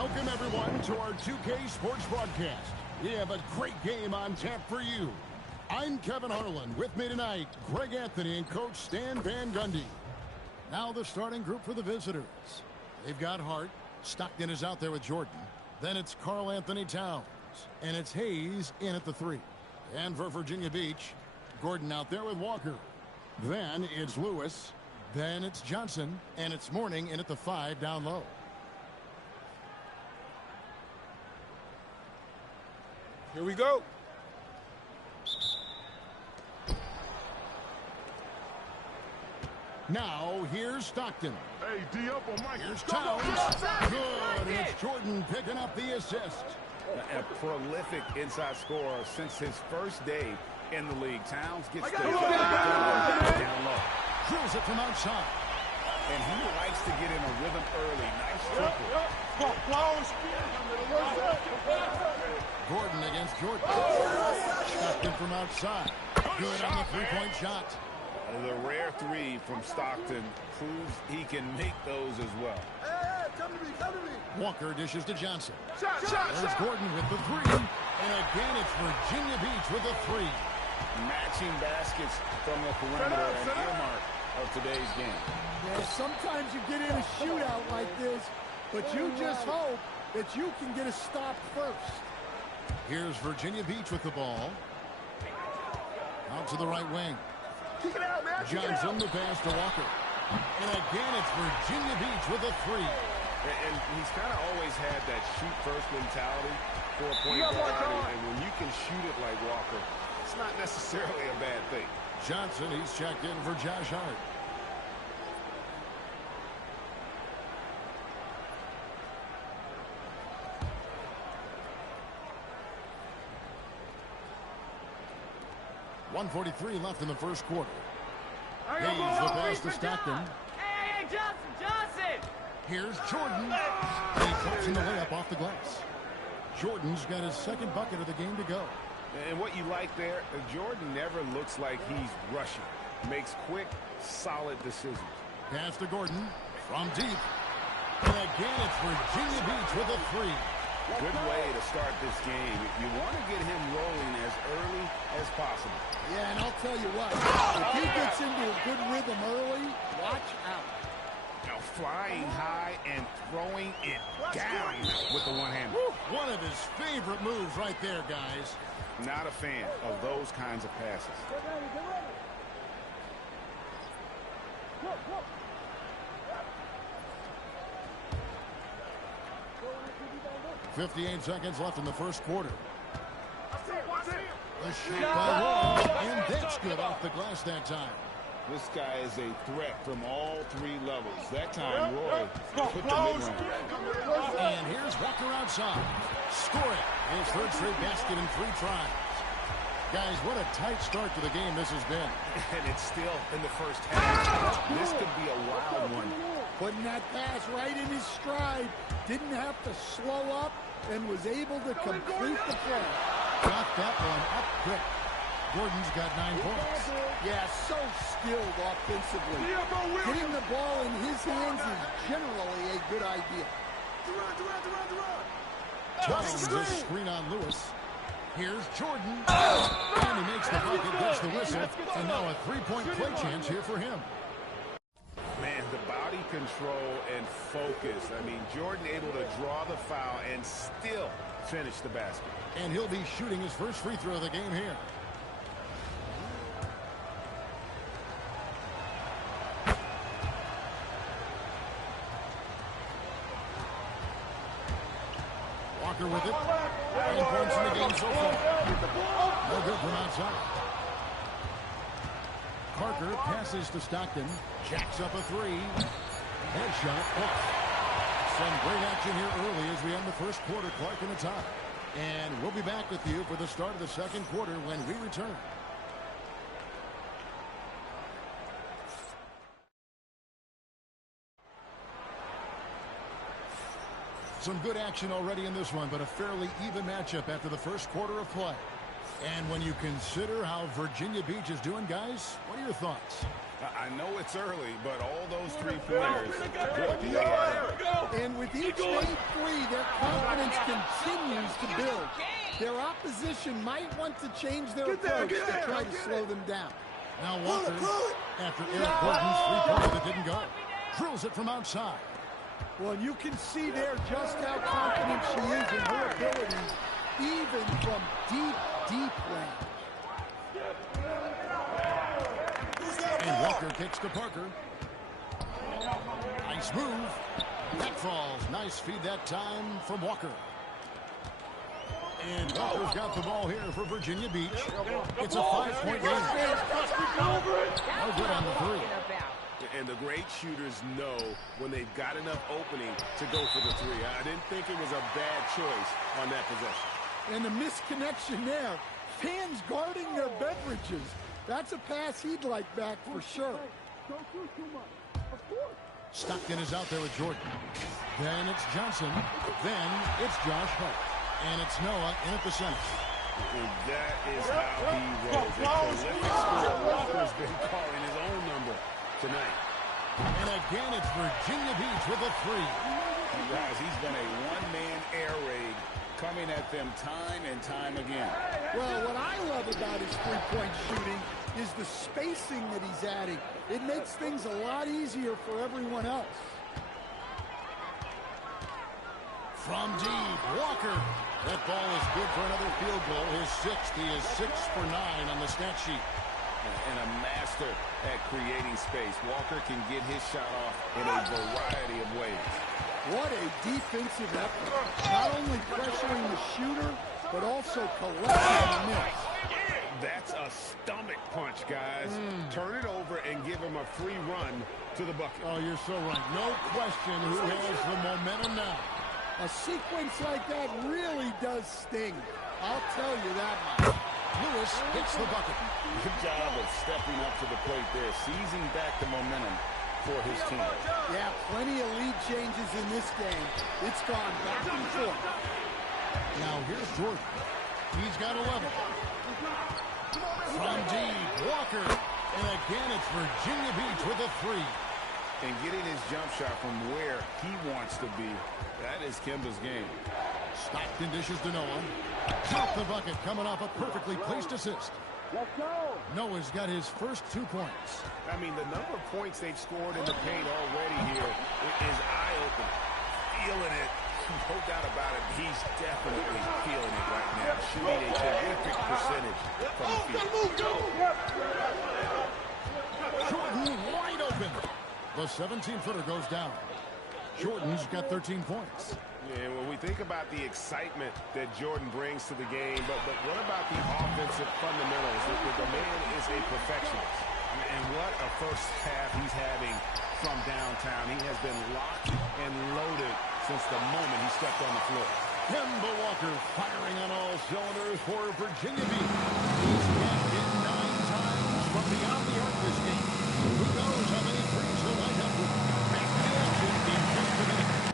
Welcome, everyone, to our 2K Sports broadcast. We have a great game on tap for you. I'm Kevin Harlan. With me tonight, Greg Anthony and Coach Stan Van Gundy. Now the starting group for the visitors. They've got Hart. Stockton is out there with Jordan. Then it's Karl Anthony Towns. And it's Hayes in at the 3. And for Virginia Beach, Gordon out there with Walker. Then it's Lewis. Then it's Johnson. And it's Mourning in at the 5 down low. Here we go. Now, here's Stockton. Hey, D up on Mike. Here's Towns. Good. It's Jordan picking up the assist. A prolific inside scorer since his first day in the league. Towns gets the down low. Drills it from outside. And he likes to get in a rhythm early. Nice triple. Gordon against Jordan. Stockton from outside. Good on the three-point shot. The rare 3 from Stockton proves he can make those as well. Hey, come to me. Walker dishes to Johnson. There's Gordon with the 3. And again, it's Virginia Beach with a 3. Matching baskets from the perimeter and earmark of today's game. Yeah, sometimes you get in a shootout like this, but you just hope that you can get a stop first. Here's Virginia Beach with the ball. Out to the right wing. Kick it out, man. Johnson, the pass to Walker. And again, it's Virginia Beach with a 3. And he's kind of always had that shoot-first mentality for a point guard. And when you can shoot it like Walker, it's not necessarily a bad thing. Johnson, he's checked in for Josh Hart. .143 left in the first quarter. Hayes the pass to Stockton. Hey, Johnson! Here's Jordan. And he cuts in the layup off the glass. Jordan's got his second bucket of the game to go. And what you like there, Jordan never looks like he's rushing. Makes quick, solid decisions. Pass to Gordon from deep. And again, it's Virginia Beach with a 3. Good way to start this game. You want to get him rolling as early as possible. Yeah, and I'll tell you what, if he gets into a good rhythm early, watch out. Now flying high and throwing it down with the one-hand. One of his favorite moves right there, guys. Not a fan of those kinds of passes. Get ready. 58 seconds left in the first quarter. The shot by Roy, and that's good off the glass that time. This guy is a threat from all 3 levels. That time, Roy put the mid-range. And here's Walker outside. Scoring his third straight basket in 3 tries. Guys, what a tight start to the game this has been. And it's still in the first half. This could be a wild one. Putting that pass right in his stride. Didn't have to slow up and was able to complete the play. Got that one up quick. Gordon's got 9 points. Yeah, so skilled offensively. Getting the ball in his hands is generally a good idea. Towns a screen on Lewis. Here's Jordan. And he makes the bucket, gets the whistle. And now a 3-point play chance here for him. Man, the body control and focus. I mean, Jordan able to draw the foul and still finish the basket. And he'll be shooting his first free throw of the game here. Walker with it. 9 points in the game so far. No good from outside. Parker passes to Stockton. Jacks up a 3. Headshot off. Some great action here early as we end the first quarter. Clark in the top. And we'll be back with you for the start of the second quarter when we return. Some good action already in this one, but a fairly even matchup after the first quarter of play. And when you consider how Virginia Beach is doing, guys, what are your thoughts? I know it's early, but all those 3 players. And with each made 3, they're continues to build. Their opposition might want to change their approach to try to slow them down. Now Walker, after Eric Gordon's three-pointer that didn't go, drills it from outside. Well, you can see there just how confident she is in her abilities, even from deep, deep range. And Walker kicks to Parker. Nice move. That falls. Nice feed that time from Walker. And Walker's got the ball here for Virginia Beach. It's a 5-point game. No good on the three. And the great shooters know when they've got enough opening to go for the three. I didn't think it was a bad choice on that possession. And the misconnection there. Fans guarding their beverages. That's a pass he'd like back for sure. Stockton is out there with Jordan. Then it's Johnson. Then it's Josh Hart. And it's Noah in at the center. And that is how he rolls. A prolific scorer. Walker's been calling his own number tonight. And again, it's Virginia Beach with a three. Guys, he's been a one-man air raid coming at them time and time again. Well, what I love about his three-point shooting is the spacing that he's adding. It makes things a lot easier for everyone else. From deep, Walker. That ball is good for another field goal. His sixth. He is 6 for 9 on the stat sheet. And a master at creating space. Walker can get his shot off in a variety of ways. What a defensive effort. Not only pressuring the shooter, but also collecting the miss. That's a stomach punch, guys. Turn it over and give him a free run to the bucket. Oh, you're so right. No question who has the momentum now. A sequence like that really does sting. I'll tell you that much. Lewis hits the bucket. Good job of stepping up to the plate there, seizing back the momentum for his team. Yeah, plenty of lead changes in this game. It's gone back and forth. Now here's Jordan. He's got 11. From deep, Walker. And again, it's Virginia Beach with a three. And getting his jump shot from where he wants to be, that is Kemba's game. Stockton dishes to Noah. Top the bucket, coming off a perfectly placed assist. Let's go. Noah's got his first 2 points. I mean, the number of points they've scored in the paint already here is eye-opening. Feeling it. No doubt about it. He's definitely feeling it right now. Shooting a terrific percentage from the field. Jordan wide open. The 17-footer goes down. Jordan's got 13 points. And when we think about the excitement that Jordan brings to the game, but what about the offensive fundamentals? The man is a perfectionist. And what a first half he's having from downtown. He has been locked and loaded since the moment he stepped on the floor. Kemba Walker firing on all cylinders for Virginia Beach. He's capped in 9 times from beyond the arc this game. Who knows how many threes he'll wind up with? Back to the action in just a minute.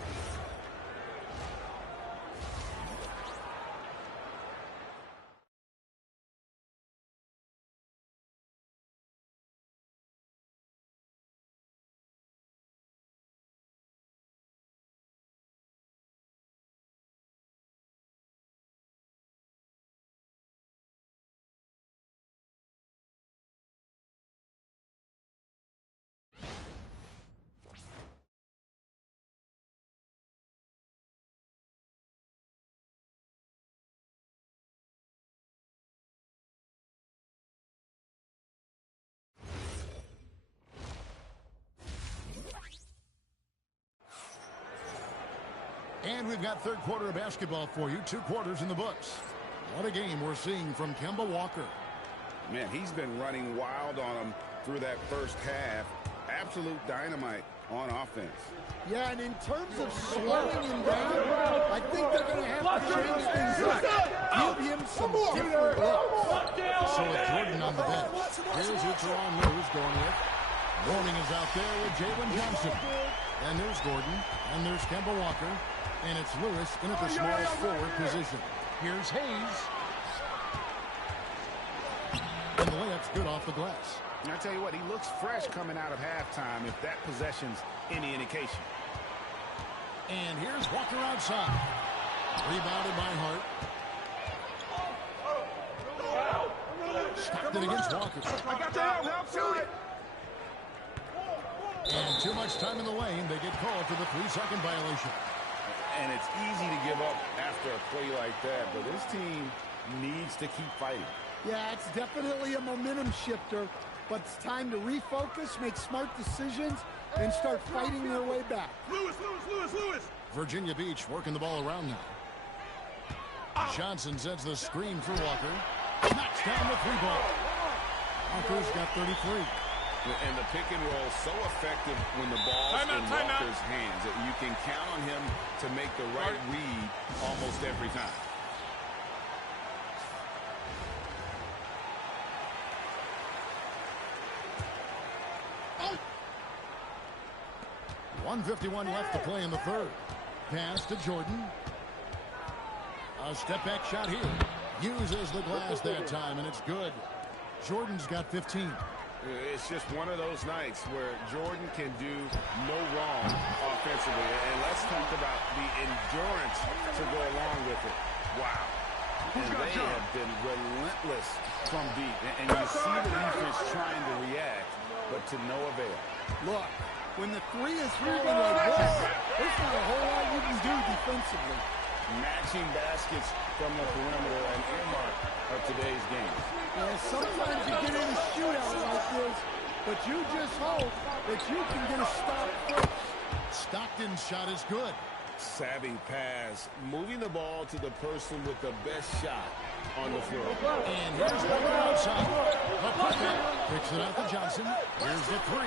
And we've got third quarter of basketball for you. 2 quarters in the books. What a game we're seeing from Kemba Walker. Man, he's been running wild on him through that first half. Absolute dynamite on offense. Yeah, and in terms of slowing him down, I think they're going to have to change things up. Give him some different looks. So with Jordan on the bench, here's who Teron Lewis going with. Warning is out there with Jalen Johnson. And there's Gordon. And there's Kemba Walker. And it's Lewis in at the small forward position. Here's Hayes. And the layup's good off the glass. And I tell you what, he looks fresh coming out of halftime if that possession's any indication. And here's Walker outside. Rebounded by Hart. Stopped it against Walker. I got that help, shoot it. And too much time in the lane. They get called for the 3-second violation. And it's easy to give up after a play like that, but this team needs to keep fighting. Yeah, it's definitely a momentum shifter, but it's time to refocus, make smart decisions, and start fighting their way back. Lewis. Virginia Beach working the ball around now. Johnson sends the screen for Walker. Knocks down the 3-ball. Walker's got 33. And the pick and roll so effective when the ball's in Walker's hands that you can count on him to make the right read almost every time. Oh. 1:51 left to play in the third. Pass to Jordan. A step-back shot here. Uses the glass that time, and it's good. Jordan's got 15. It's just one of those nights where Jordan can do no wrong offensively. And let's talk about the endurance to go along with it. Wow. And they have been relentless from deep. And you see the defense trying to react, but to no avail. Look, when the 3 is moving like this, there's not a whole lot you can do defensively. Matching baskets from the perimeter, an earmark of today's game. Yeah, sometimes you get in a shootout like this, but you just hope that you can get a stop first. Stockton's shot is good. Savvy pass, moving the ball to the person with the best shot on the floor. And here's Walker outside. The putback picks it out to Johnson. Here's the 3.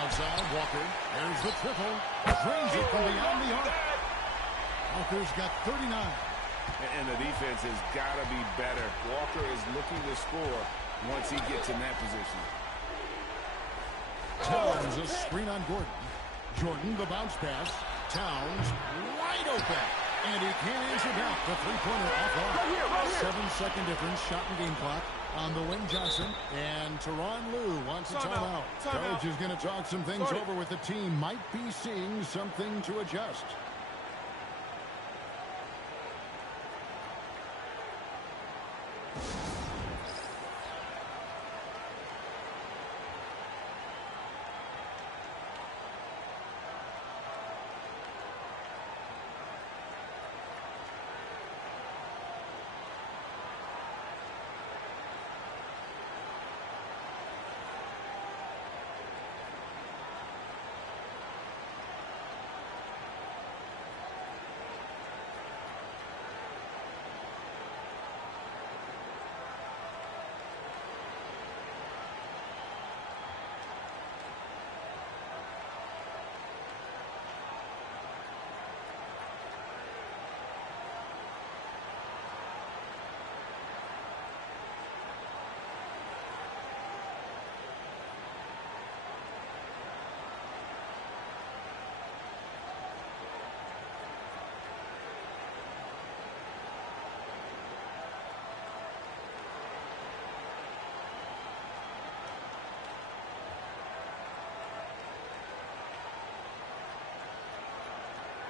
Outside, Walker. There's the triple. Drains it from beyond the arc. Walker's got 39. And the defense has got to be better. Walker is looking to score once he gets in that position. Towns a screen on Gordon. Jordan, the bounce pass. Towns wide open. And he can't answer back. The three-pointer off off. 7-second difference. Shot and game clock on the wing. Johnson. And Tyronn Lue wants a timeout. Coach is going to talk some things over with the team. Might be seeing something to adjust.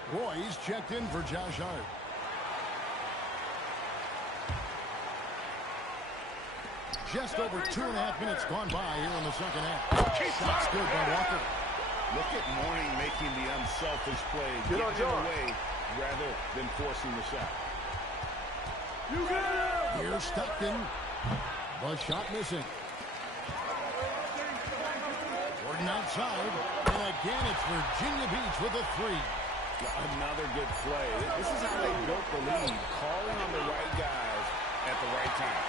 Roy's checked in for Josh Hart. Just over 2.5 minutes gone by here in the second half. Shot's good by Walker. Look at Mourning making the unselfish play, getting him away rather than forcing the shot. You got it! Here's Stockton. The shot missing. Jordan outside. And again, it's Virginia Beach with a 3. Another good play. This is how they built the lead, calling on the right guys at the right time.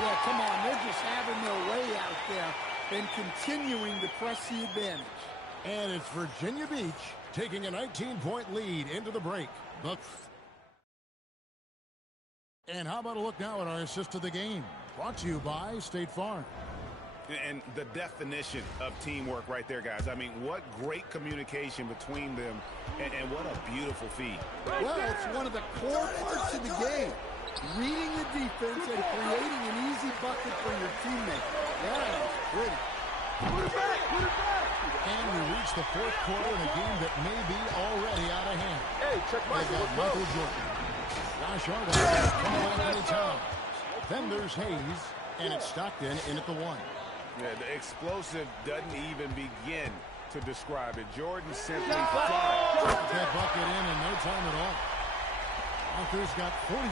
Yeah, come on. They're just having their way out there and continuing to press the advantage. And it's Virginia Beach taking a 19-point lead into the break. And how about a look now at our assist of the game? Brought to you by State Farm. And the definition of teamwork right there, guys. I mean, what great communication between them, and what a beautiful feed. Well, it's one of the core parts of the game. Reading the defense and creating an easy bucket for your teammate. That is pretty. Put it back! Put it back! And we reach the fourth quarter in a game that may be already out of hand. Hey, Check They got Michael Jordan. Josh Hart many times. Then there's Hayes, and it's Stockton in at the 1. Yeah, the explosive doesn't even begin to describe it. Jordan simply flies. That bucket in no time at all. Walker's got 48.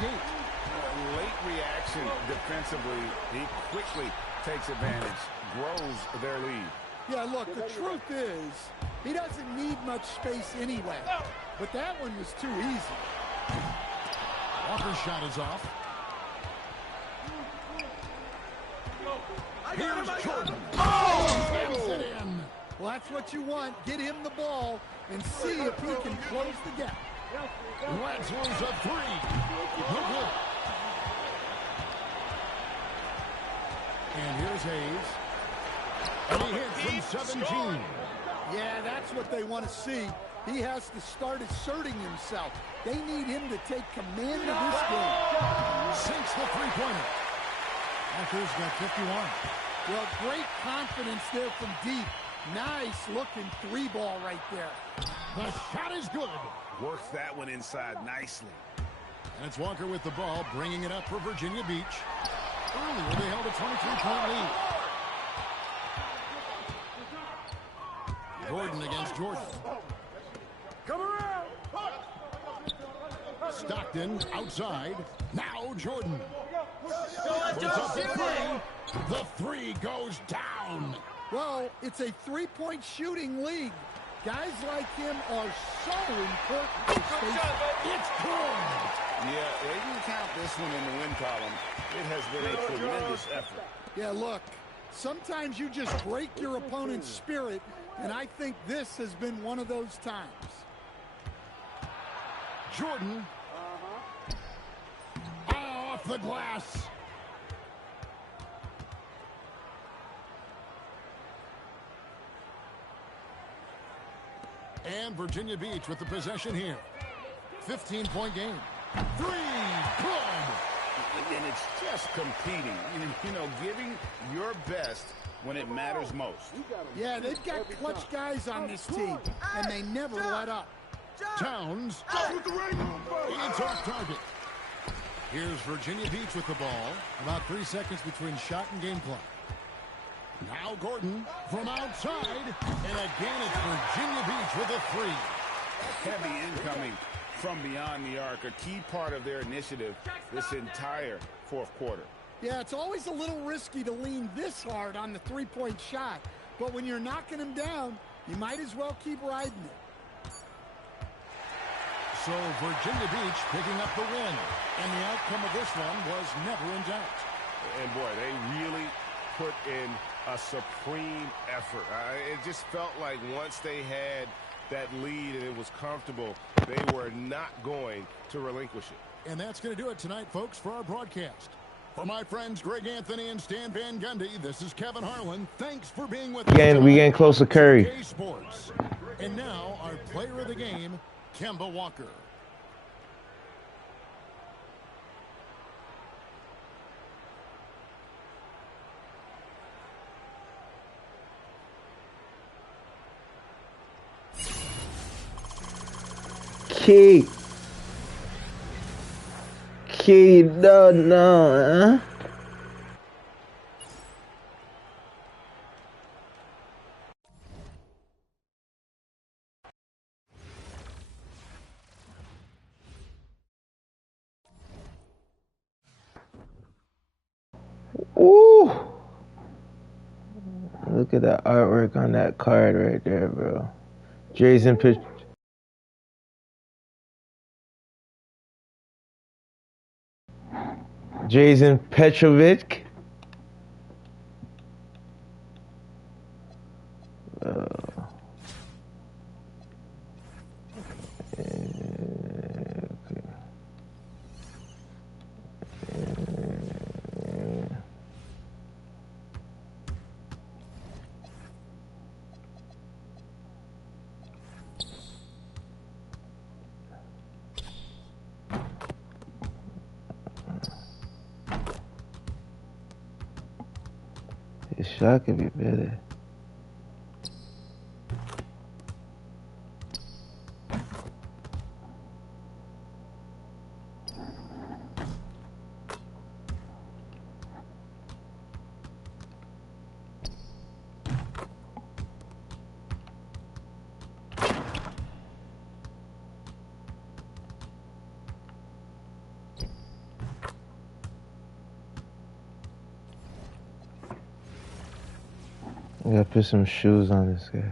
Late reaction defensively. He quickly takes advantage, grows their lead. Yeah, look, the truth is, he doesn't need much space anyway. But that one was too easy. Walker's shot is off. Here's Jordan. Slams it in. Well, that's what you want. Get him the ball and see if he can close the gap. Ratzler's a 3. No good. And here's Hayes. And he hits from 17. Yeah, that's what they want to see. He has to start asserting himself. They need him to take command of this game. Sinks the three-pointer. Walker's got 51. Well, great confidence there from deep. Nice looking 3-ball right there. The shot is good. Works that one inside nicely. And it's Walker with the ball, bringing it up for Virginia Beach. Earlier, they held a 23-point lead. Gordon against Jordan. Come around. Stockton outside. Now Jordan. Puts up the 3. The 3 goes down. Well, it's a 3-point shooting league. Guys like him are so important. It's good. Yeah, they can count this one in the win column. It has been a tremendous effort. Yeah, look, sometimes you just break your opponent's spirit, and I think this has been one of those times. Jordan. Off the glass. And Virginia Beach with the possession here. 15-point game. 3. Good. And it's just competing. You know, giving your best when it matters most. Yeah, they've got clutch guys on this team, and they never let up. Towns. It's off target. Here's Virginia Beach with the ball. About 3 seconds between shot and game clock. Now Gordon from outside. And again, it's Virginia Beach with a 3. Heavy incoming from beyond the arc, a key part of their initiative this entire fourth quarter. Yeah, it's always a little risky to lean this hard on the 3-point shot. But when you're knocking him down, you might as well keep riding it. So Virginia Beach picking up the win. And the outcome of this one was never in doubt. And boy, they really put in a supreme effort. It just felt like once they had that lead and it was comfortable, they were not going to relinquish it. And that's going to do it tonight, folks, for our broadcast. For my friends Greg Anthony and Stan Van Gundy, this is Kevin Harlan. Thanks for being with us. We getting close to Curry. Sports. And now our player of the game, Kemba Walker. Key, no. Ooh. Look at that artwork on that card right there, bro. Jason Petrovic. His shot could be better. I gotta put some shoes on this guy.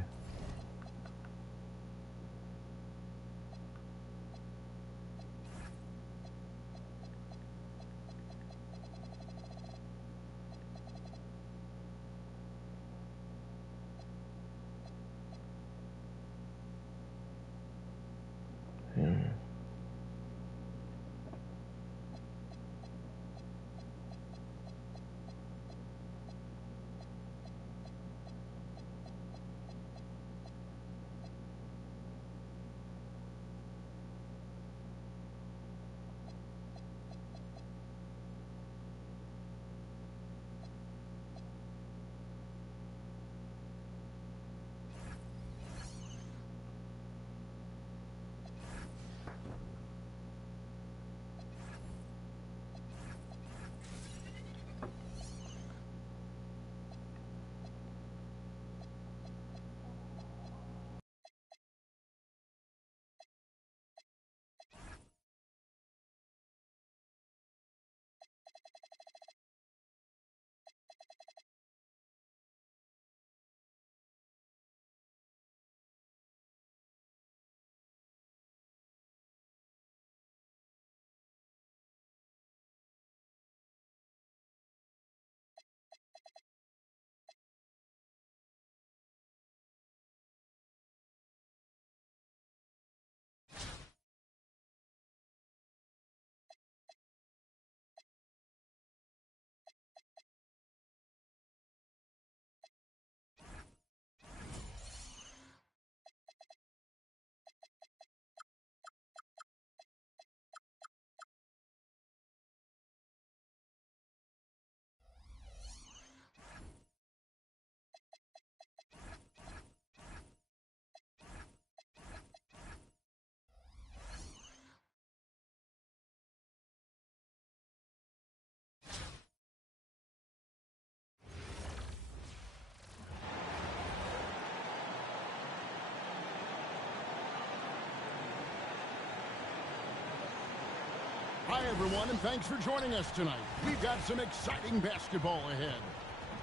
Hi, everyone, and thanks for joining us tonight. We've got some exciting basketball ahead.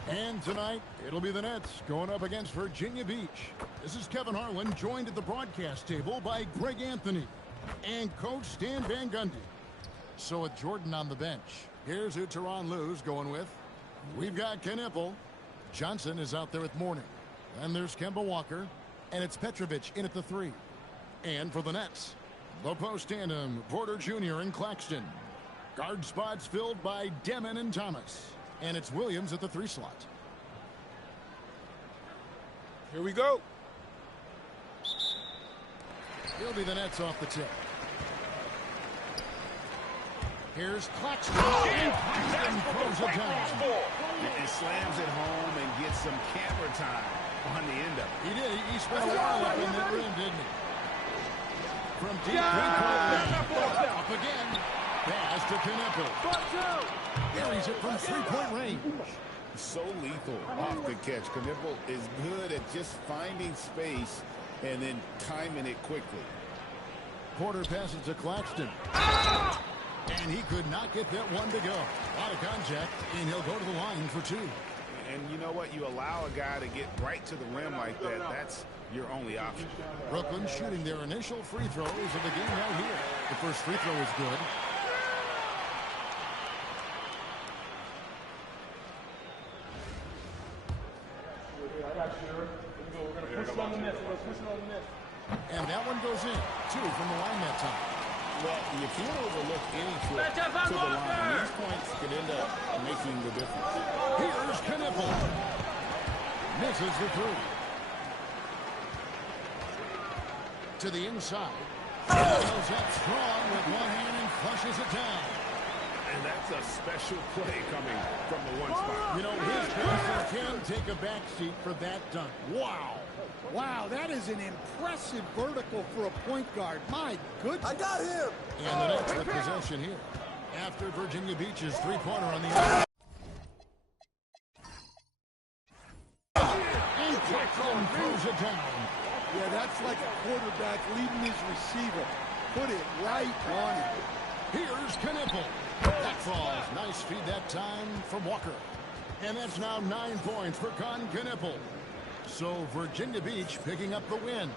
And tonight, it'll be the Nets going up against Virginia Beach. This is Kevin Harlan, joined at the broadcast table by Greg Anthony and Coach Stan Van Gundy. So with Jordan on the bench, here's who Tyronn Lue's going with. We've got Knippel. Johnson is out there with Mourning. Then there's Kemba Walker. And it's Petrovic in at the 3. And for the Nets, the post tandem, Porter Jr. and Claxton. Guard spots filled by Demon and Thomas. And it's Williams at the 3 slot. Here we go. He'll be the Nets off the tip. Here's Claxton. And Claxton throws it down. And slams it home and gets some camera time on the end of it. He did. He spent a while up in that rim, didn't he? From deep three-point up again. Pass to Knippel. Carries it from three-point range. So lethal off the catch. Knippel is good at just finding space and then timing it quickly. Porter passes to Claxton. And he could not get that one to go. Out of contact, and he'll go to the line for 2. And you know what? You allow a guy to get right to the rim like that. That's your only option. Brooklyn shooting their initial free throws of the game right here. The first free throw is good. And that one goes in. 2 from the line that time. Well, you can't overlook any trip to the line. These points could end up making the difference. Here's Knippel. Misses the 3. To the inside. Goes up strong with one hand and flushes it down. And that's a special play coming from the one spot. You know, his passer can take a back seat for that dunk. Wow. Wow, that is an impressive vertical for a point guard. My goodness. I got him. And the Nets with possession here. After Virginia Beach's three-pointer on the other. And Claxton throws it down. Yeah, that's like a quarterback leading his receiver. Put it right on him. Here's Knippel. That falls. Nice feed that time from Walker. And that's now 9 points for Knippel. So Virginia Beach picking up the win.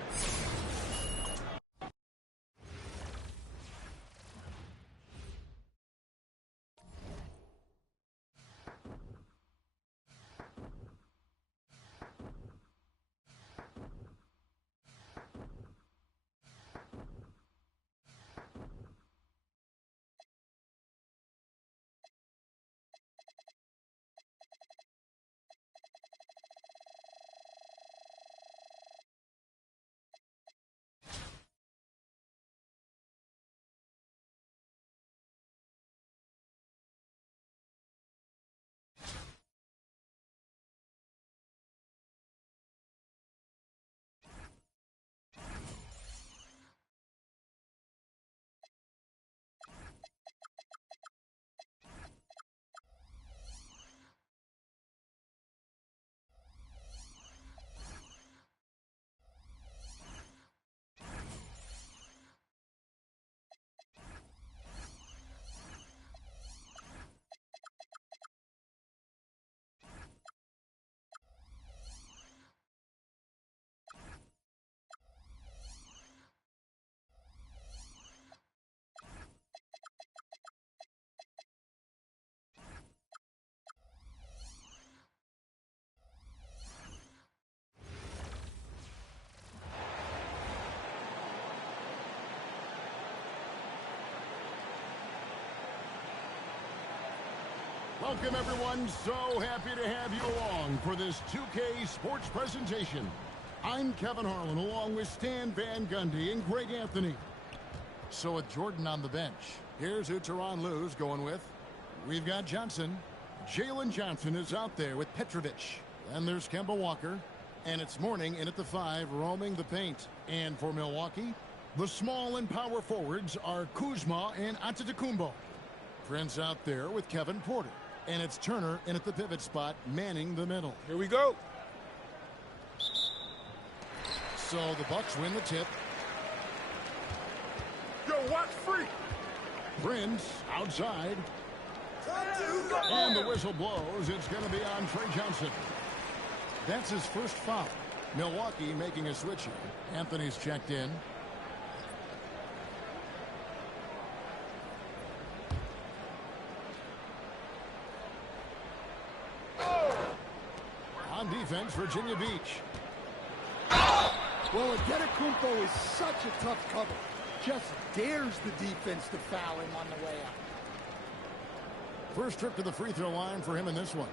Welcome, everyone. So happy to have you along for this 2K Sports presentation. I'm Kevin Harlan, along with Stan Van Gundy and Greg Anthony. So with Jordan on the bench, here's who Tyronn Lue's going with. We've got Johnson. Jalen Johnson is out there with Petrovic. Then there's Kemba Walker. And it's Mourning in at the 5, roaming the paint. And for Milwaukee, the small and power forwards are Kuzma and Antetokounmpo. Prince out there with Kevin Porter. And it's Turner in at the pivot spot, manning the middle. Here we go. So the Bucks win the tip. Yo, watch free. Prince outside. And the whistle blows. It's going to be on Trey Johnson. That's his first foul. Milwaukee making a switch here. Anthony's checked in. On defense, Virginia Beach. Well, Antetokounmpo is such a tough cover. Just dares the defense to foul him on the way out. First trip to the free throw line for him in this one.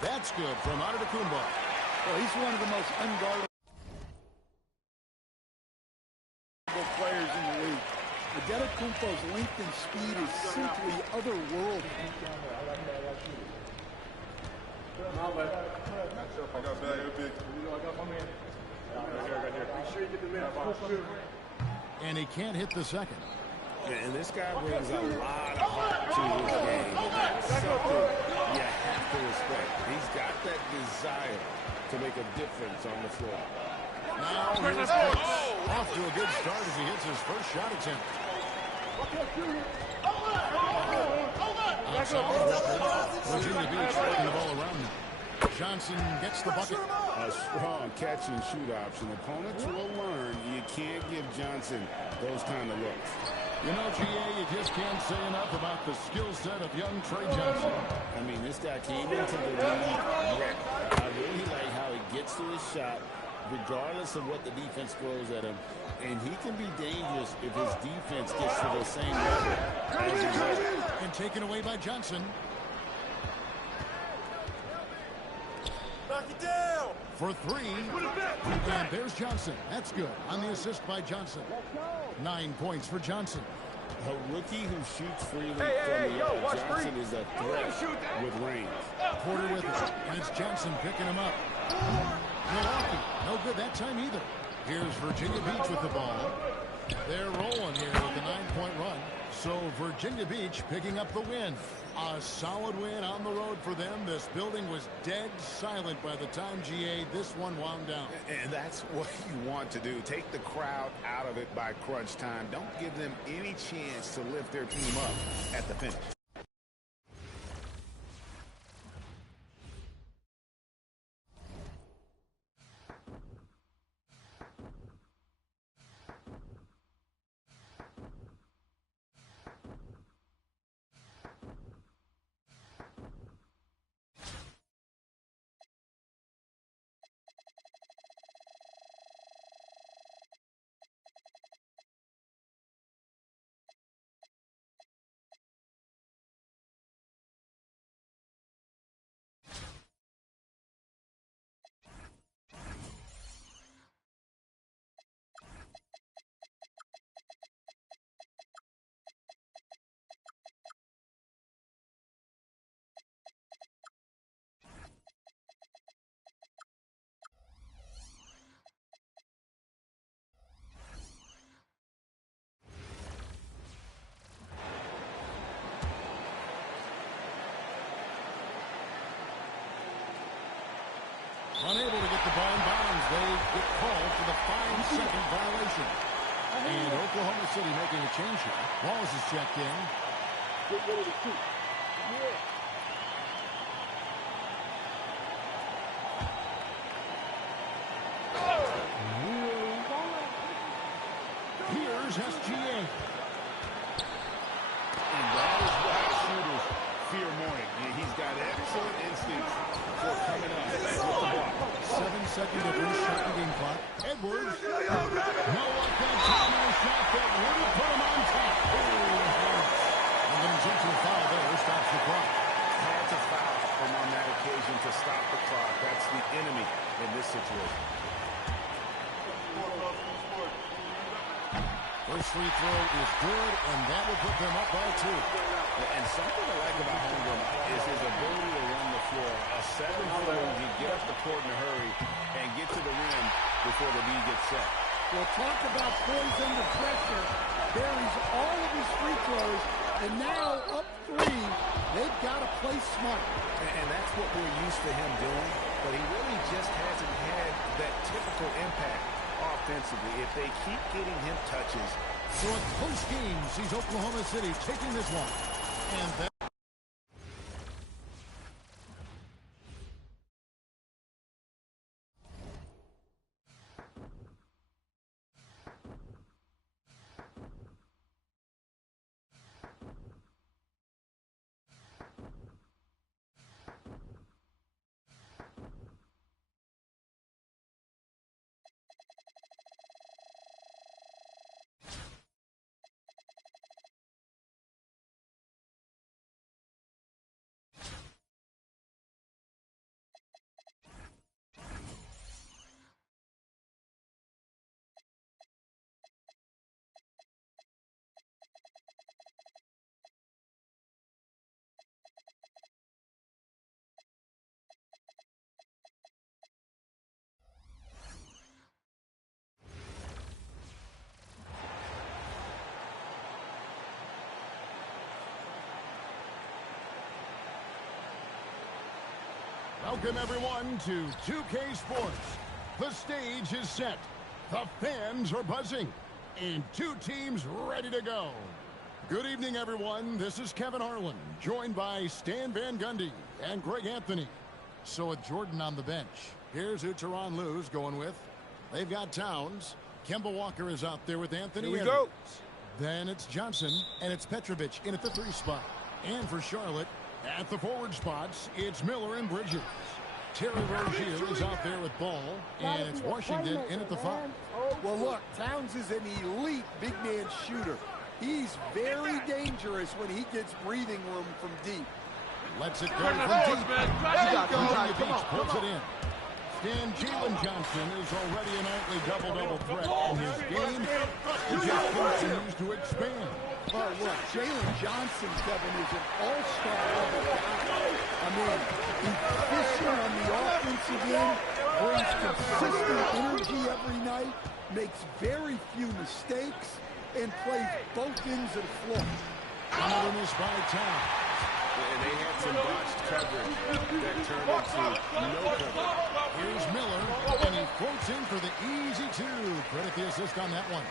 That's good from Antetokounmpo. Well, he's one of the most unguardable players in the league. Antetokounmpo's length and speed is simply otherworldly. And he can't hit the second. And this guy brings a lot of heart to his game. That's something you have to respect. He's got that desire to make a difference on the floor. Now here's Prince. Off to a good start as he hits his first shot attempt. Virginia Beach working the ball around him. Johnson gets the bucket. A strong catch and shoot option. Opponents will learn you can't give Johnson those kind of looks. You know, GA, you just can't say enough about the skill set of young Trey Johnson. I mean, this guy came into the league ready. I really like how he gets to his shot, regardless of what the defense throws at him. And he can be dangerous if his defense gets to the same level as his own. And taken away by Johnson. Knock it down. For 3. And there's Johnson. That's good. On the assist by Johnson. 9 points for Johnson. A rookie who shoots freely from the yard. Johnson is a threat with range. Porter with it. And it's Johnson picking him up. Milwaukee. No good that time either. Here's Virginia Beach with the ball. They're rolling here with a 9-point run. So Virginia Beach picking up the win. A solid win on the road for them. This building was dead silent by the time, GA, this one wound down. And that's what you want to do. Take the crowd out of it by crunch time. Don't give them any chance to lift their team up at the finish. Unable to get the ball in bounds. They get called for the 5-second violation. And Oklahoma City making a change here. Walls is checked in. Get ready to shoot. Yeah. Here's SGA. And that is why shooters fear morning. He's got excellent instincts for coming up with the block. 7-second difference, shot and game clock. Edwards. No up that time on a shot that wouldn't put him on top. And an intentional foul there stops the clock. Had to foul him on that occasion to stop the clock. That's the enemy in this situation. First free throw is good, and that will put them up by 2. And something I like about Holmgren is his ability to run the floor. A 7-footer, he get up the court in a hurry and get to the rim before the lead gets set. Well, talk about poise under pressure. Buries all of his free throws, and now up 3. They've got to play smart. And that's what we're used to him doing, but he really just hasn't had that typical impact offensively. If they keep getting him touches. So a close game sees Oklahoma City taking this one. And that welcome everyone to 2K Sports. The stage is set. The fans are buzzing. And 2 teams ready to go. Good evening, everyone. This is Kevin Harlan, joined by Stan Van Gundy and Greg Anthony. So with Jordan on the bench, here's who Tyronn Lue's going with. They've got Towns. Kemba Walker is out there with Anthony. Here we go. Then it's Johnson, and it's Petrovic in at the 3 spot. And for Charlotte, at the forward spots, it's Miller and Bridges. Terry Rozier is out there with Ball, and it's Washington in at the 5. Well, look, Towns is an elite big man shooter. He's very dangerous when he gets breathing room from deep. Lets it go from deep. Virginia Beach pulls it in. And Jalen Johnson is already a nightly double-double threat in his game. He just continues to expand. Oh, look, Jalen Johnson, Kevin, is an all-star level guy. I mean, efficient on the offensive end, brings consistent energy every night. makes very few mistakes and plays both ends of the floor. Another miss by Towns. And they had some botched coverage that turned into no coverage. Here's Miller, and he floats in for the easy two. Credit the assist on that one.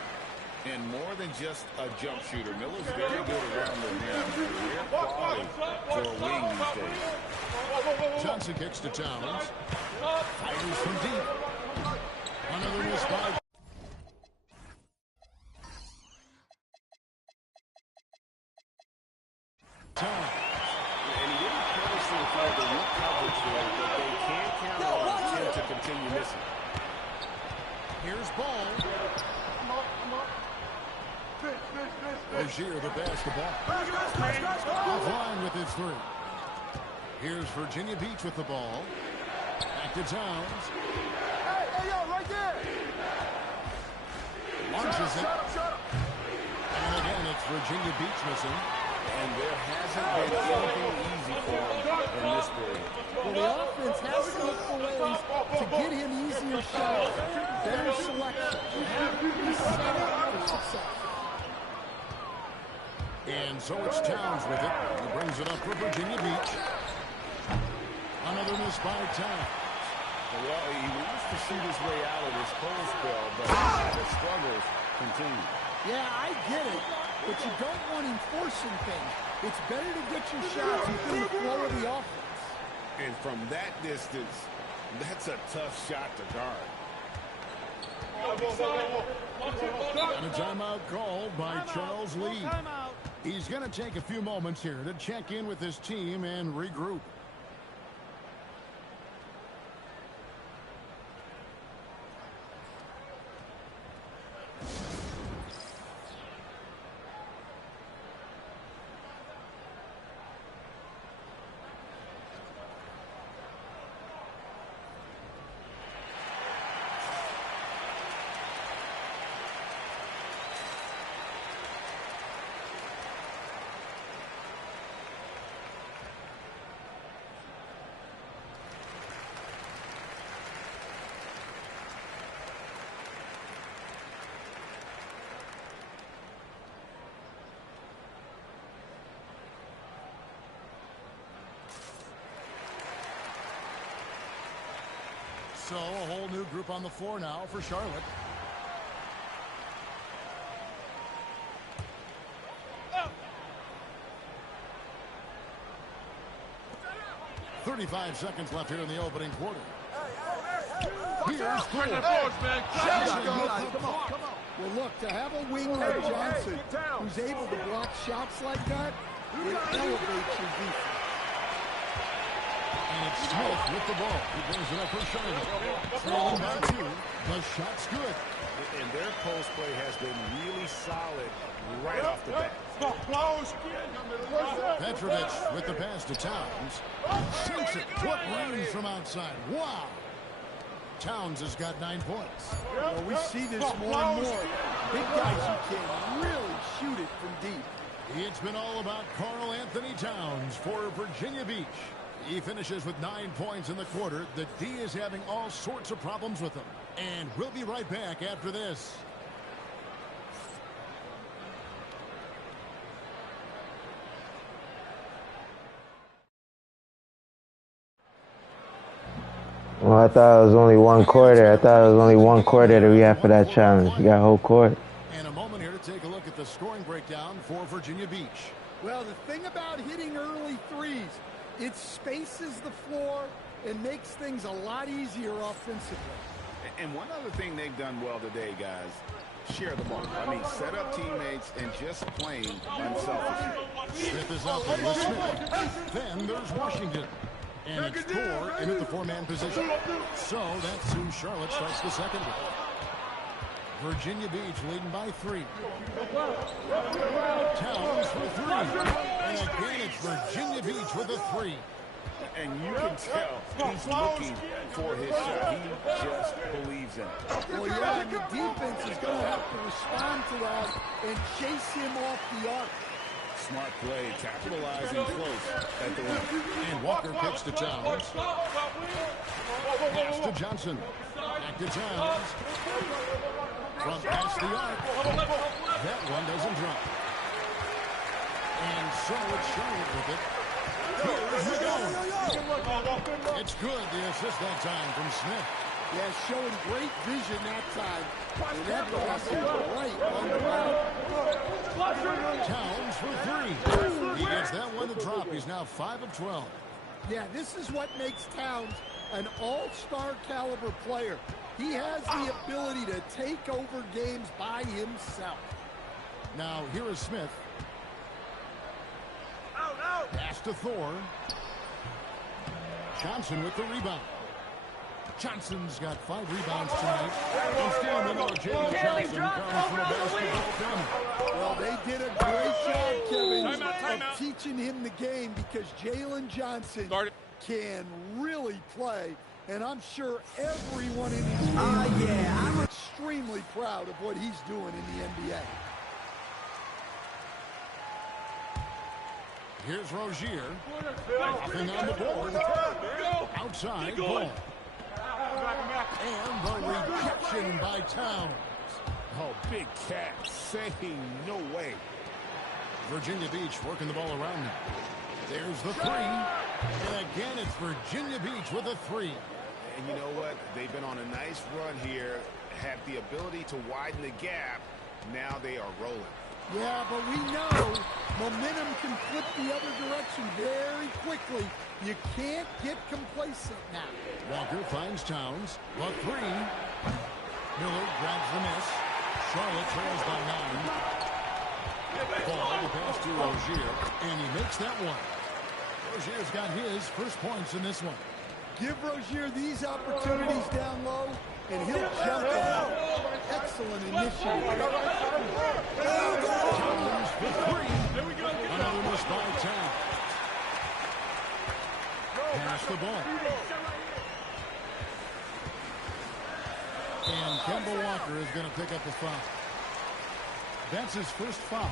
And more than just a jump shooter, Miller's very good around the rim. Rare quality for a wing these days. Johnson kicks to Towns. Fires from deep. Another miss by Towns. And he didn't punish them for the weak coverage there, but they can't count on him to continue missing. Here's Ball. Rozier the basketball. Offline with his three. Here's Virginia Beach with the ball. Back to Towns. Hey, yo, right there. Launches it. And again, it's Virginia Beach missing. And there hasn't been anything easy for him in this period. Well, the offense has to look for ways to get him easier shots, better selection. He's set up for success. And so it's Towns with it. He brings it up for Virginia Beach. Another miss by Towns. Well, he wants to shoot his way out of this cold spell, but the struggles continue. Yeah, I get it, but you don't want him forcing things. It's better to get your shots within the flow of the offense. And from that distance, that's a tough shot to guard. And a timeout called by Charles Lee. He's going to take a few moments here to check in with his team and regroup. So a whole new group on the floor now for Charlotte. Oh. 35 seconds left here in the opening quarter. Here's Ford. Come on. Well, look, to have a wing like Johnson who's able to block shots like that, it elevates your defense. And it's Smith with the ball. He brings it up for Charlotte. Trailing by two. The shot's good. And their post play has been really solid right off the bat. Petrovic with the pass to Towns. Sinks it. What range from outside. Wow. Towns has got 9 points. Well, we see this more and more. Big guys who can really shoot it from deep. It's been all about Karl Anthony Towns for Virginia Beach. He finishes with 9 points in the quarter. The D is having all sorts of problems with him. And we'll be right back after this. Well, I thought it was only one quarter. I thought it was only one quarter that we had for that challenge. You got a whole quarter. And a moment here to take a look at the scoring breakdown for Virginia Beach. Well, the thing about hitting early threes, it spaces the floor and makes things a lot easier offensively. And one other thing they've done well today, guys, share the ball. I mean, set up teammates and just playing unselfishly. Smith is out there with Smith. Then there's Washington. And it's Core in at the four-man position. So that's who Charlotte starts the second with. Virginia Beach leading by 3. Towns for 3. And again, it's Virginia Beach with a 3. And you can tell he's looking for his shot. He just believes in it. Well, yeah, and the defense is going to have to respond to that and chase him off the arc. Smart play, capitalizing close at the rim. And Walker kicks to Towns. Pass to Johnson. Back to Towns. From the arc. That one doesn't drop. And so it's Charlotte with it. Here's McGowan. It's good, the assist that time from Smith. Yeah, showing great vision that time. And that pass is right on the ground. Towns for three. He gets that one to drop. He's now 5 of 12. Yeah, this is what makes Towns an all-star caliber player. He has the ability to take over games by himself. Now, here is Smith. Pass to Thor. Johnson with the rebound. Johnson's got 5 rebounds tonight. And still Miller, Jalen Johnson comes from a basketball gun. Well, they did a great job, Kevin, of teaching him the game because Jalen Johnson can really play. And I'm sure everyone in his family is extremely proud of what he's doing in the NBA. Here's Rozier. Nothing on the board. Outside ball. And the rejection by Towns. Oh, big cat saying no way. Virginia Beach working the ball around him. There's the three. And again, it's Virginia Beach with a three. And you know what? They've been on a nice run here, had the ability to widen the gap. Now they are rolling. Yeah, but we know momentum can flip the other direction very quickly. You can't get complacent now. Walker finds Towns. The three. Miller grabs the miss. Charlotte trails by 9. Ball to pass to Rozier, and he makes that one. Rozier's got his first points in this one. Give Rozier these opportunities down low, and he'll jump on. Excellent initiative. Towns for three. Another miss by Towns. Pass the ball. And Kemba Walker is going to pick up the foul. That's his first foul.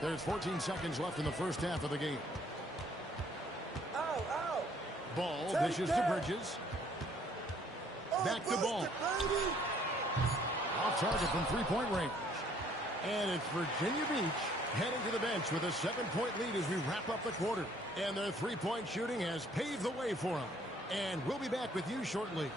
There's 14 seconds left in the first half of the game. Ball dishes to Bridges. Back to ball. Off target from three-point range. And it's Virginia Beach heading to the bench with a 7-point lead as we wrap up the quarter. And their three-point shooting has paved the way for them. And we'll be back with you shortly.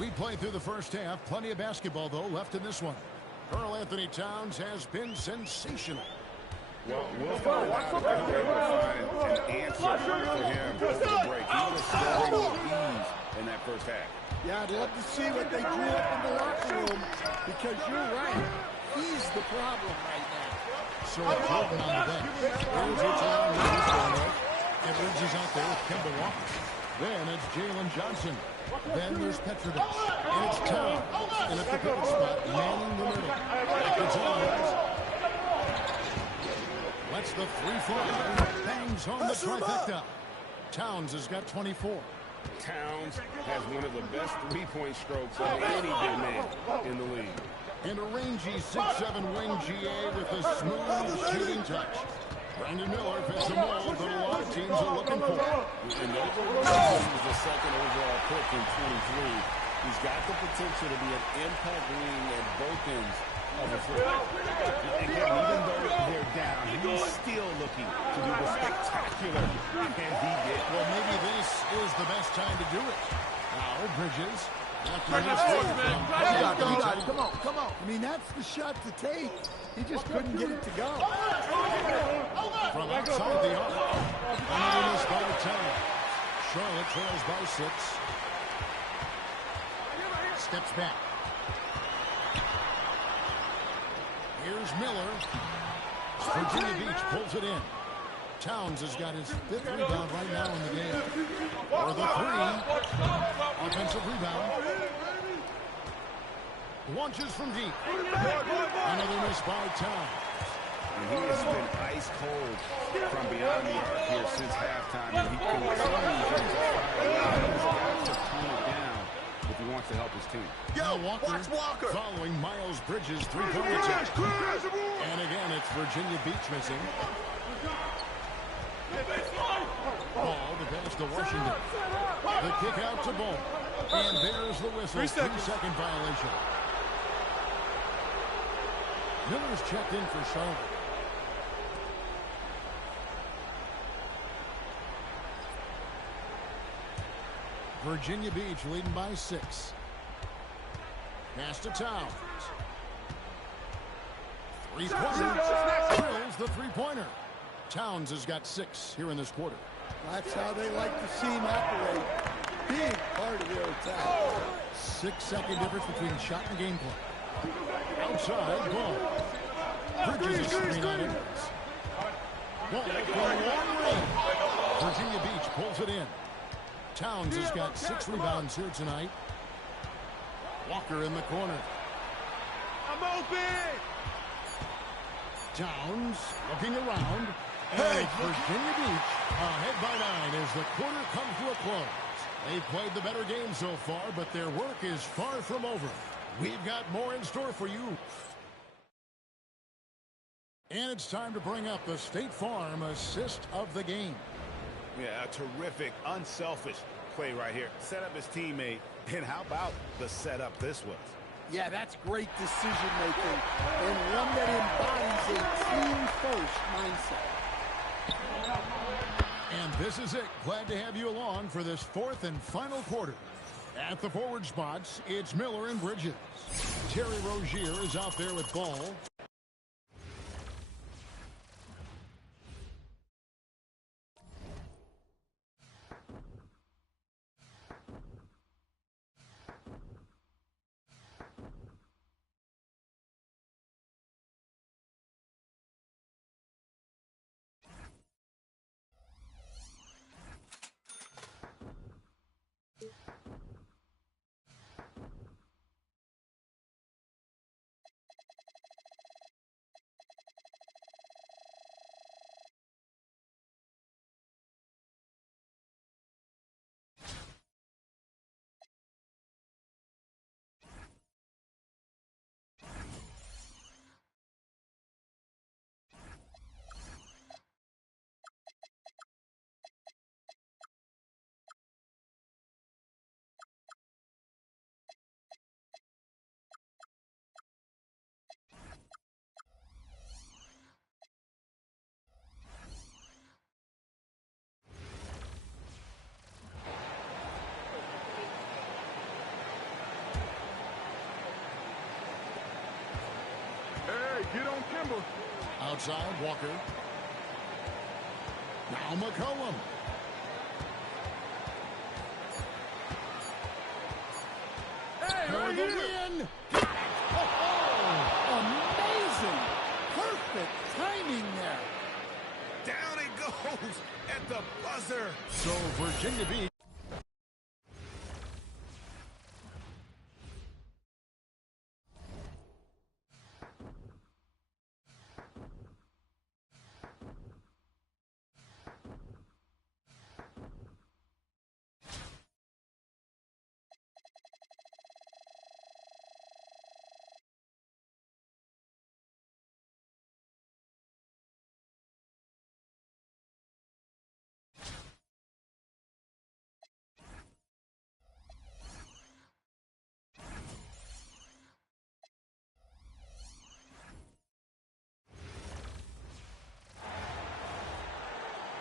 We played through the first half. Plenty of basketball, though, left in this one. Karl Anthony Towns has been sensational. Well, we'll find out if they're able to find an answer for him over the break. He was scoring with ease in that first half. Yeah, I'd love to see what they drew up in the locker room because you're right. He's the problem right now. So Jordan on the bench. Here's Towns. Edwards is out there with Kemba Walker. Then it's Jalen Johnson. Then there's Petrovic. And it's Towns. And at the pivot spot, manning the middle. Back to Towns. Lets the three fly. Bangs home the trifecta. Towns has got 24. Towns has one of the best three-point strokes of any big man in the league. And a rangy 6'7" wing GA with a smooth shooting touch. Brandon Miller fits the mold that a lot of teams are looking for. And those was the second overall pick in 23. He's got the potential to be an impact wing at both ends of the floor. And even though they're down, he's still looking to do the spectacular. And he did. Well, maybe this is the best time to do it. Now, Bridges. You got it. Come on. I mean, that's the shot to take. He just couldn't get it to go. From outside the arc. Another miss by the 10. Charlotte trails by 6. Steps back. Here's Miller. Virginia Beach pulls it in. Towns has got his 5th rebound right now in the game. For the 3. Offensive rebound. Launches from deep. Another miss by Towns. And he has been ice cold from beyond the arc here since halftime. And he continues to fire away. He's got to tone it down if he wants to help his team. Now Walker following Miles Bridges' three-point attempt. And again, it's Virginia Beach missing. Ball to pass to Washington. The kick out to Ball. And there's the whistle. 3-second violation. Miller's checked in for Charlotte. Virginia Beach leading by 6. Pass to Towns. Three-pointer. Drills the three-pointer. Towns has got 6 here in this quarter. That's how they like to see him operate. Big part of their attack. 6-second difference between shot and gameplay. Outside, Ball. Bridges is screen on it. Ball for a long range. Virginia Beach pulls it in. Towns has got 6 rebounds here tonight. Walker in the corner. I'm open. Towns looking around. And Virginia Beach ahead by 9 as the quarter comes to a close. They've played the better game so far, but their work is far from over. We've got more in store for you. And it's time to bring up the State Farm assist of the game. Yeah, a terrific, unselfish play right here. Set up his teammate. And how about the setup this was? Yeah, that's great decision-making. And one that embodies a team-first mindset. And this is it. Glad to have you along for this 4th and final quarter. At the forward spots, it's Miller and Bridges. Terry Rozier is out there with Ball. Get on Kimber. Outside, Walker. Now McCollum. Hey, For the win. Amazing. Perfect timing there. Down it goes at the buzzer. So Virginia Beach.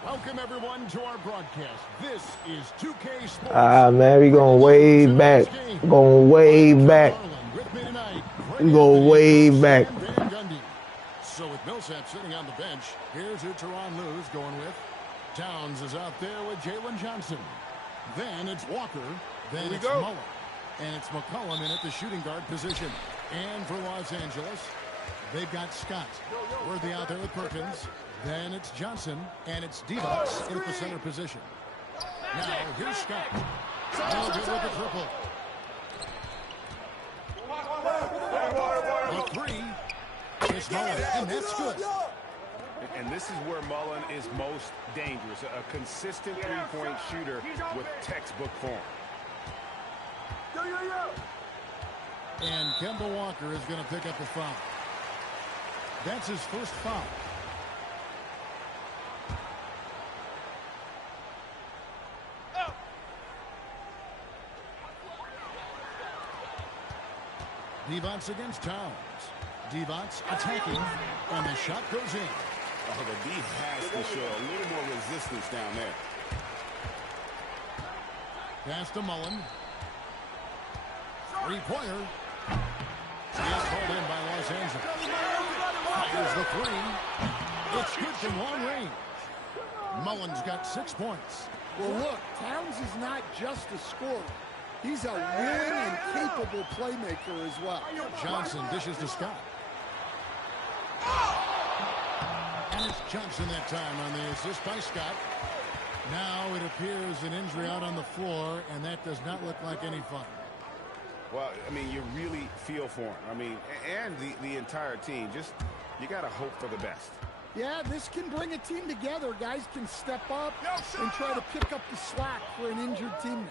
Welcome, everyone, to our broadcast. This is 2K Sports. Man, we going way back. Going way back. We go way back. So with Millsap sitting on the bench, here's who Teron Lue's going with. Towns is out there with Jalen Johnson. Then it's Walker. Then it's Muller. And it's McCollum in at the shooting guard position. And for Los Angeles, they've got Scott. Worthy out there with Perkins. Then it's Johnson, and it's Divac in at the center position. Now, here's Scott. No good with the triple. Mullen, and that's good. And this is where Mullen is most dangerous. A consistent three-point shooter with textbook form. And Kemba Walker is going to pick up the foul. That's his first foul. Devon's against Towns. Devon's attacking, and the shot goes in. Oh, the D has to show a little more resistance down there. Pass to Mullen. Three-pointer. He is pulled in by Los Angeles. Fires the three. It's good from long range. Mullen's got 6 points. Well, look, Towns is not just a scorer. He's a willing and capable playmaker as well. Johnson dishes to Scott. And it's Johnson that time on the assist by Scott. Now it appears an injury out on the floor, and that does not look like any fun. Well, I mean, you really feel for him. I mean, and the entire team. Just, you got to hope for the best. Yeah, this can bring a team together. Guys can step up and try to pick up the slack for an injured teammate.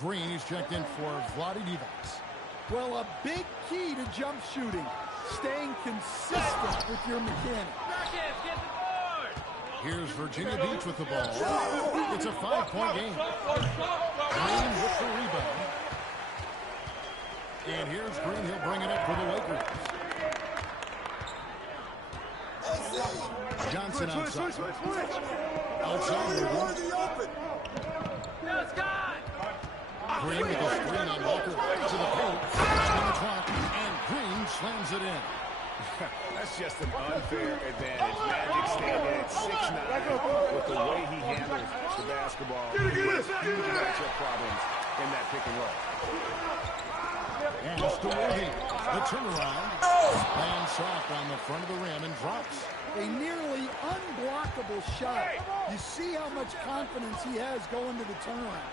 Green is checked in for Vlade Divac. Well, a big key to jump shooting, staying consistent with your mechanics. Get the board! Here's Virginia Beach with the ball. It's a 5-point game. Green with the rebound. And here's Green. He'll bring it up for the Lakers. Johnson outside. Outside. No, Scott! Green with a screen on Walker. To the paint. On the clock. And Green slams it in. That's just an unfair advantage. Magic standing at 6'9", with the way he handles the basketball. He has huge matchup problems in that pick and roll. And Stewarty, the turnaround, lands soft on the front of the rim and drops. A nearly unblockable shot. You see how much confidence he has going to the turnaround.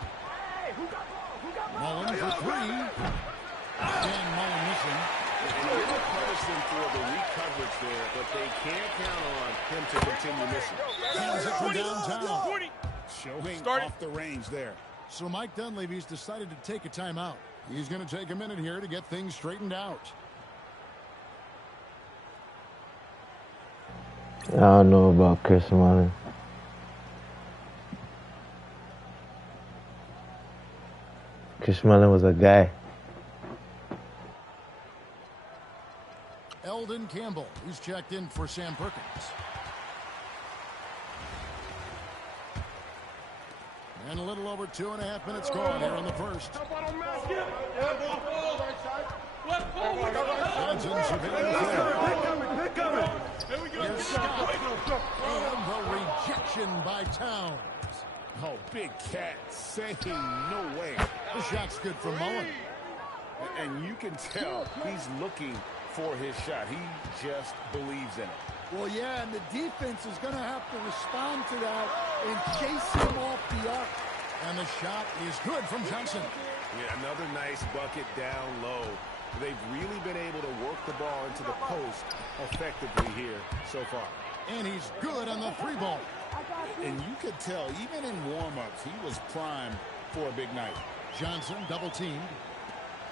Mullen for three. And Mullen missing. And you're going to punish them for the weak coverage there, but they can't count on him to continue missing. Hands it from downtown. Showing off the range there. So Mike Dunleavy's decided to take a timeout. He's going to take a minute here to get things straightened out. I don't know about Chris Mullen. Chris Mullen was a guy. Eldon Campbell, he's checked in for Sam Perkins. And a little over 2.5 minutes gone here in the first. Johnson surveilling the floor. Here's Scott. And the rejection by Towns. Oh, big cat saying no way. The shot's good from Mullen. And you can tell he's looking for his shot. He just believes in it. Well, yeah, and the defense is going to have to respond to that and chase him off the arc. And the shot is good from Johnson. Yeah, another nice bucket down low. They've really been able to work the ball into the post effectively here so far. And he's good on the three ball. And you could tell, even in warm-ups, he was primed for a big night. Johnson double-teamed.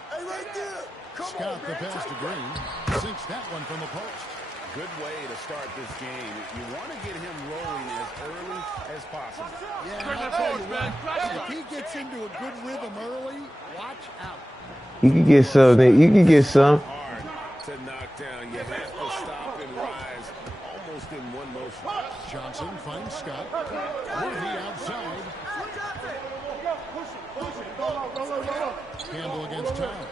Hey, right there. Scott the pass to Green. Sinks that one from the post. Good way to start this game. You want to get him rolling as early as possible. Yeah, I'll tell you what, if he gets into a good rhythm early, watch out. You can get some. You can get some. Hard to knock down. You have to stop and rise almost in one motion. Johnson finds Scott. Worthy outside. Campbell against Towns.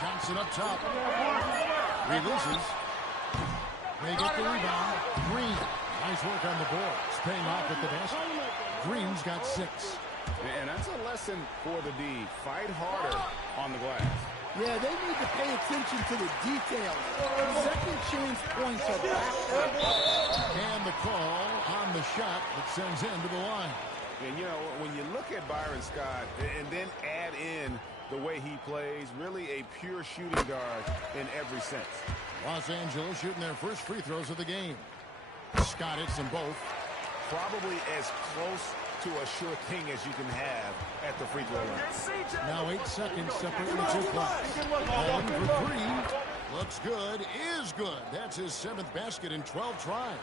Johnson up top. Releases. They get the rebound. Green. Nice work on the boards. Paying off at the basket. Green's got 6. And that's a lesson for the D. Fight harder on the glass. Yeah, they need to pay attention to the details. Second chance points are back. And the call on the shot that sends him to the line. And, you know, when you look at Byron Scott and then add in the way he plays, really a pure shooting guard in every sense. Los Angeles shooting their first free throws of the game. Scott hits them both. Probably as close to a sure thing as you can have at the free throw line. Now 8 seconds separating the two clocks. Mullen for three. Looks good, is good. That's his 7th basket in 12 tries.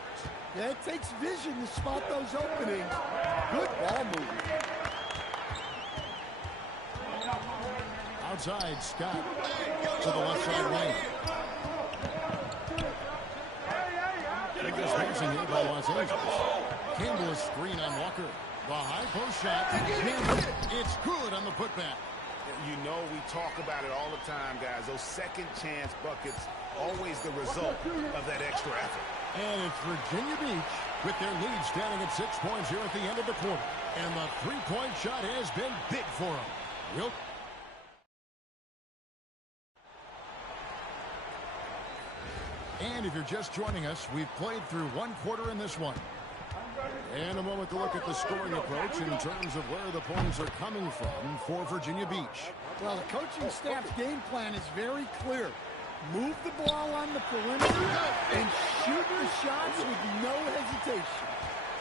Yeah, it takes vision to spot those openings. Good ball movement. Outside, Scott to the left side wing. Big passing here by Los Angeles. Campbell is screen on Walker. The high post shot. Campbell, it's good on the putback. You know, we talk about it all the time, guys. Those second chance buckets, always the result of that extra effort. And it's Virginia Beach with their lead standing at 6 points here at the end of the quarter. And the three-point shot has been big for them. And if you're just joining us, we've played through one quarter in this one. And a moment to look at the scoring approach in terms of where the points are coming from for Virginia Beach. Well, the coaching staff's game plan is very clear. Move the ball on the perimeter and shoot the shots with no hesitation.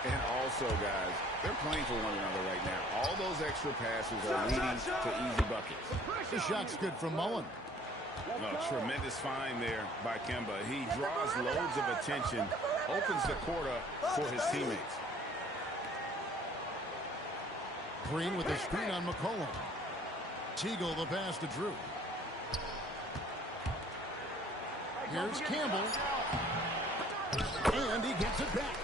And also, guys, they're playing for one another right now. All those extra passes are leading to easy buckets. The shot's good from Mullen. A tremendous find there by Kemba. He draws loads of attention, opens the court up for his teammates. Green with the screen on McCollum. Teagle the pass to Drew. Here's Campbell. And he gets it back.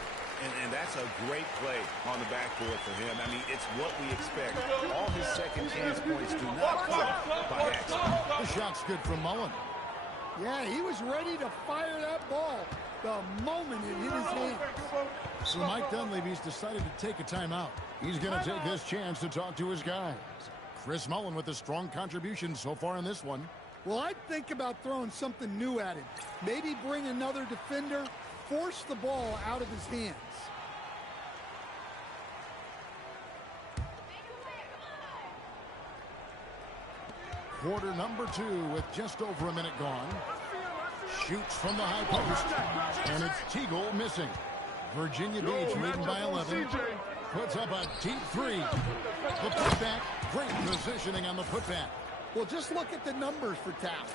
And that's a great play on the backboard for him. I mean, it's what we expect. All his second chance points do not come by accident. The shot's good from Mullen. Yeah, he was ready to fire that ball the moment it hit his hand. So Mike Dunleavy's decided to take a timeout. He's going to take this chance to talk to his guys. Chris Mullen with a strong contribution so far in this one. Well, I'd think about throwing something new at him. Maybe bring another defender, force the ball out of his hands. Quarter number 2 with just over a minute gone. Shoots from the high post. And it's Teagle missing. Virginia Beach leading by 11. Puts up a deep three. The putback. Great positioning on the putback. Well, just look at the numbers for Towns.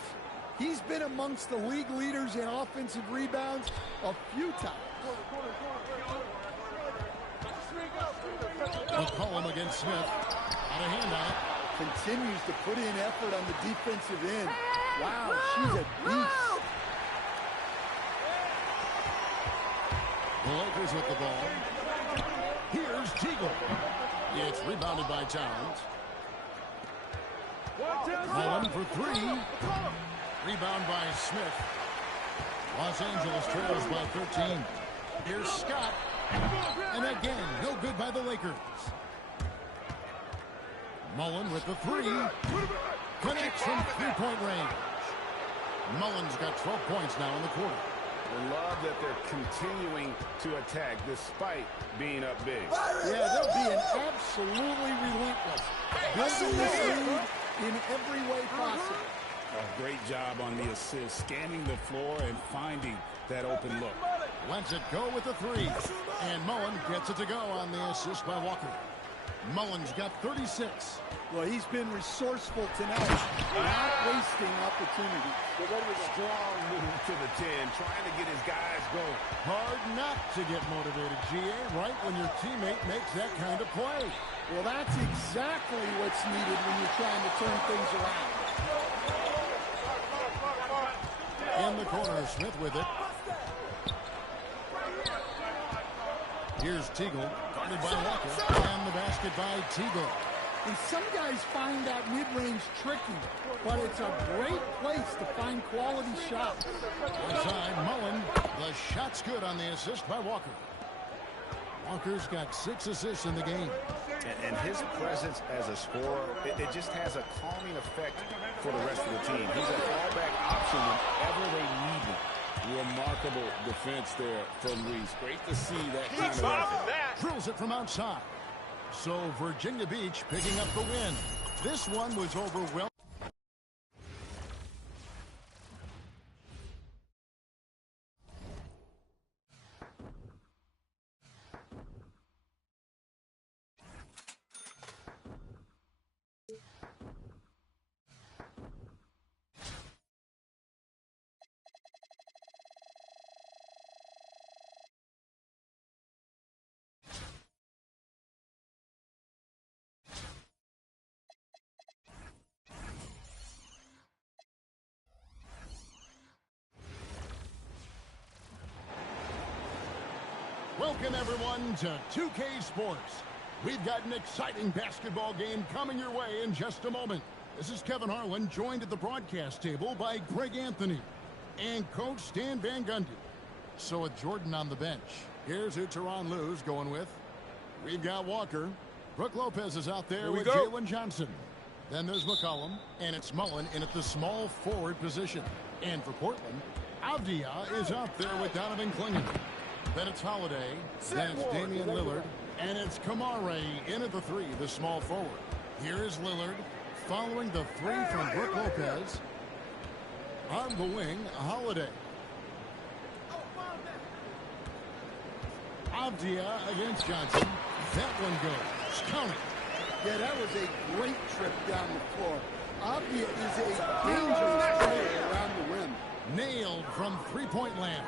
He's been amongst the league leaders in offensive rebounds a few times. McCollum against Smith. Out of hand on it. Continues to put in effort on the defensive end. Wow, she's a beast. The Lakers with the ball. Here's Teagle. It's rebounded by Towns. Mullen for three. Rebound by Smith. Los Angeles trails by 13. Here's Scott. And again, no good by the Lakers. Mullen with the three. Connects from three-point range. Mullen's got 12 points now in the quarter. I love that they're continuing to attack despite being up big. Yeah, they'll be an absolutely relentless. Building this lead in every way possible. A great job on the assist, scanning the floor and finding that open look. Lets it go with the three. And Mullen gets it to go on the assist by Walker. Mullen's got 36. Well, he's been resourceful tonight, not wasting opportunities. Strong move to the 10, trying to get his guys going. Hard not to get motivated, GA, right when your teammate makes that kind of play. Well, that's exactly what's needed when you're trying to turn things around. In the corner, Smith with it. Here's Teagle, guarded by Walker, and the basket by Teagle. And some guys find that mid-range tricky, but it's a great place to find quality shots. Inside, Mullen, the shot's good on the assist by Walker. Walker's got 6 assists in the game. And his presence as a scorer, it just has a calming effect for the rest of the team. He's a fallback option whenever they need him. Remarkable defense there from Reese. Great to see that kind of effort. Drills it from outside. So Virginia Beach picking up the win. This one was overwhelming. Welcome, everyone, to 2K Sports. We've got an exciting basketball game coming your way in just a moment. This is Kevin Harlan, joined at the broadcast table by Greg Anthony and Coach Stan Van Gundy. So with Jordan on the bench, here's who Tyronn Lue's going with. We've got Walker. Brook Lopez is out there with Jalen Johnson. Then there's McCollum, and it's Mullen in at the small forward position. And for Portland, Avdia is out there with Donovan Clingan. Then it's Holiday, then it's Damian Lillard, and it's Kamare in at the 3, the small forward. Here is Lillard, following the 3 from Brook Lopez. On the wing, Holiday. Avdia against Johnson. That one goes. Count it. Yeah, that was a great trip down the floor. Avdia is a dangerous player around the rim. Nailed from three-point land.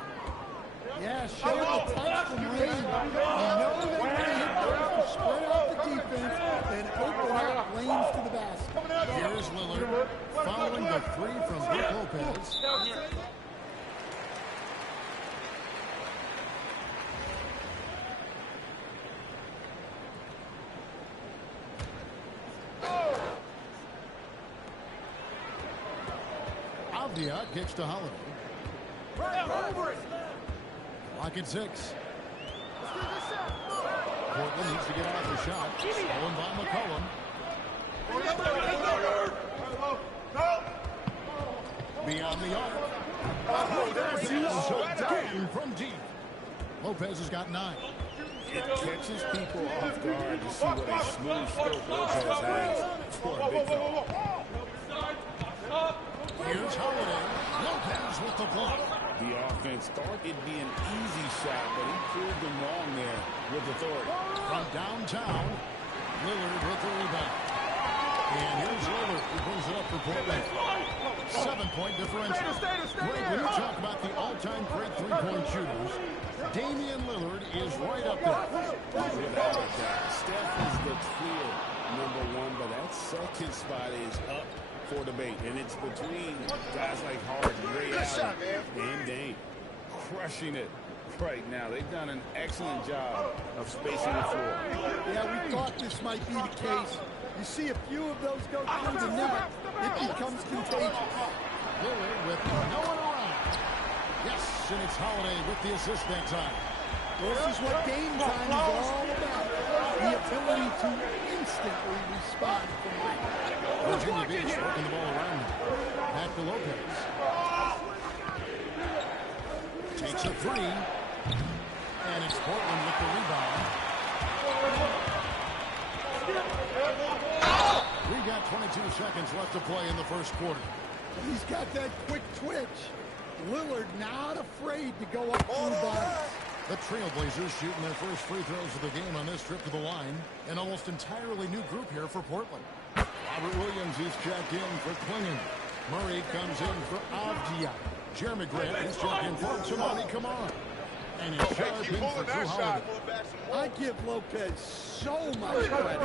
Yeah, show the touch from range. You know they're going to hit those, spread out the defense, and open up lanes to the basket. Here's Lillard, following the 3 from Brook Lopez. Avdia kicks to Holiday. Clock at 6. Portland needs to get out the shot. Stolen by McCollum. Beyond the arc. Down from deep. Lopez has got 9. It catches people off guard to see what a smooth stroke Lopez has for a big ball. Here's Holiday. Lopez with the block. The offense thought it'd be an easy shot, but he proved them wrong there with authority. From downtown, Lillard with the rebound. And here's Lillard, who brings it up for Portland. 7-point differential. Greg, when you talk about the all-time great three-point shooters, Damian Lillard is right up there. Without a doubt, Steph is the clear #1, but that second spot is up for debate, and it's between guys like Harden, Ray Allen, and Dame. Crushing it right now. They've done an excellent job of spacing the floor. Yeah, we thought this might be the case. You see a few of those go through the net, it becomes contagious. Lillard with no one around. Yes, and it's Holiday with the assist that time. This is what game time is all about. The ability to instantly respond from range. Virginia Beach working the ball around. Back to Lopez. Takes a 3. And it's Portland with the rebound. We got 22 seconds left to play in the first quarter. He's got that quick twitch. Lillard not afraid to go up through bodies. The Trailblazers shooting their first free throws of the game on this trip to the line. An almost entirely new group here for Portland. Robert Williams is checked in for Clingan. Murray comes in for Avdia. Jeremy Grant is checked in for Tamani Kamara. And it's Sharp in for Drew Holiday. I give Lopez so much credit.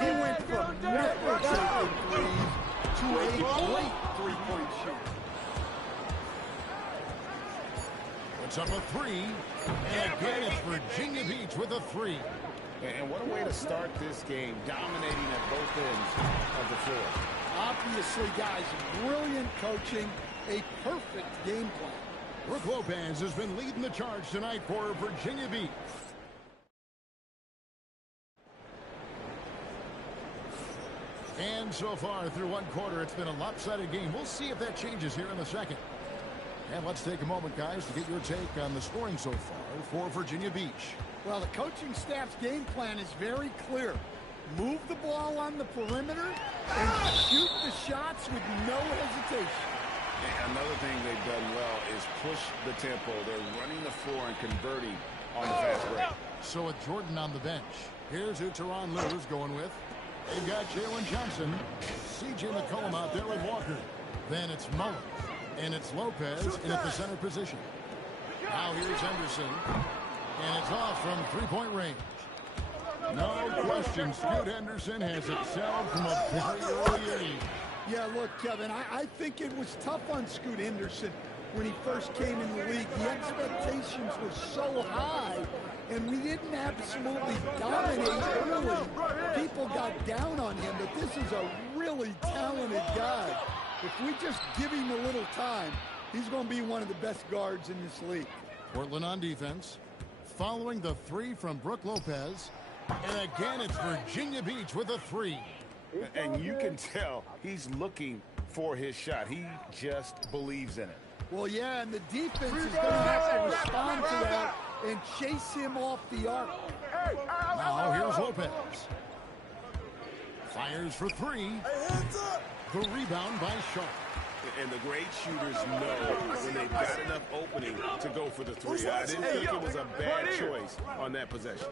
He went from never taking threes to a great three-point shooter. Puts up a 3. And again, it's Virginia Beach with a 3. And what a way to start this game, dominating at both ends of the floor. Obviously, guys, brilliant coaching, a perfect game plan. Brook Lopez has been leading the charge tonight for Virginia Beach. And so far through one quarter, it's been a lopsided game. We'll see if that changes here in the second. And let's take a moment, guys, to get your take on the scoring so far for Virginia Beach. Well, the coaching staff's game plan is very clear. Move the ball on the perimeter and shoot the shots with no hesitation. And another thing they've done well is push the tempo. They're running the floor and converting on the fast break. So with Jordan on the bench, here's who Tyronn Lue's going with. They've got Jalen Johnson, C.J. McCollum out there with Walker. Then it's Mullen, and it's Lopez in at the center position. Now here's Henderson, and it's off from three-point range. No question, Scoot Henderson has excelled from a very early age. Yeah, look, Kevin, I think it was tough on Scoot Henderson when he first came in the league. The expectations were so high, and we didn't absolutely dominate early. People got down on him, but this is a really talented guy. If we just give him a little time, he's going to be one of the best guards in this league. Portland on defense, following the three from Brook Lopez. And again, it's Virginia Beach with a three. And you can tell he's looking for his shot. He just believes in it. Well, yeah, and the defense is going to have to respond to that and chase him off the arc. Now here's Lopez. Fires for three. The rebound by Sharp. And the great shooters know when they've got enough opening to go for the three. I didn't think it was a bad choice on that possession.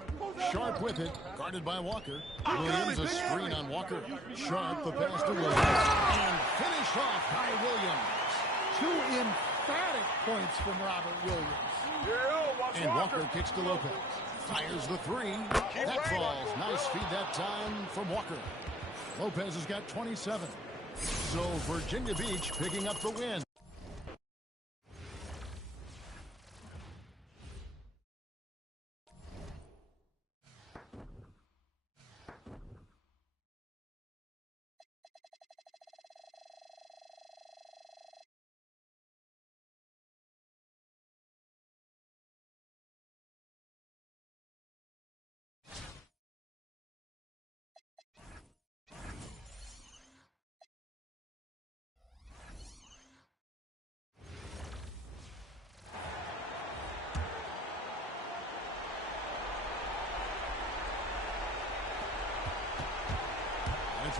Sharp with it, guarded by Walker. Williams a screen on Walker. Sharp the pass to Williams. And finished off by Williams. 2 emphatic points from Robert Williams. And Walker kicks to Lopez. Fires the three. That falls. Nice feed that time from Walker. Lopez has got 27. So Virginia Beach picking up the win.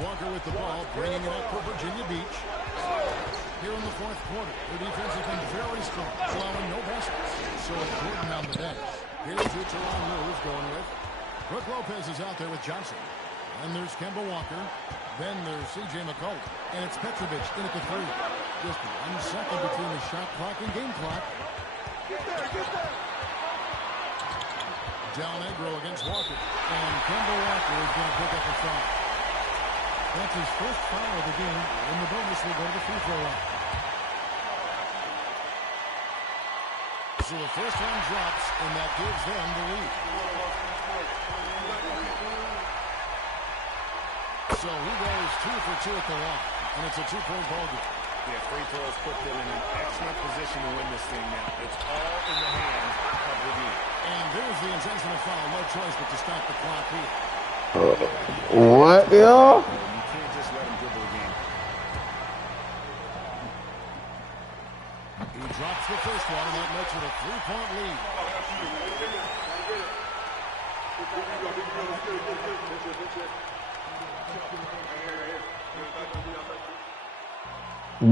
Walker with the ball, bringing it up for Virginia Beach. Here in the fourth quarter, their defense has been very strong, allowing no baskets. So it's Gordon on the bench. Here's who Teron Lewis going with. Brook Lopez is out there with Johnson. And there's Kemba Walker. Then there's C.J. McCollum. And it's Petrovic in at the three. Just 1 second between the shot clock and game clock. Del Negro against Walker. And Kemba Walker is going to pick up the foul. That's his first foul of the game, and the bonus will go to the free throw line. So the first one drops, and that gives them the lead. So he goes 2 for 2 at the line, and it's a 2-point ball game. Yeah, free throws put them in an excellent position to win this thing now. It's all in the hands of Levine. And there's the intentional foul. No choice but to stop the clock here. What, y'all? Just let him dribble again. He drops the first one, and that makes it a 3-point lead.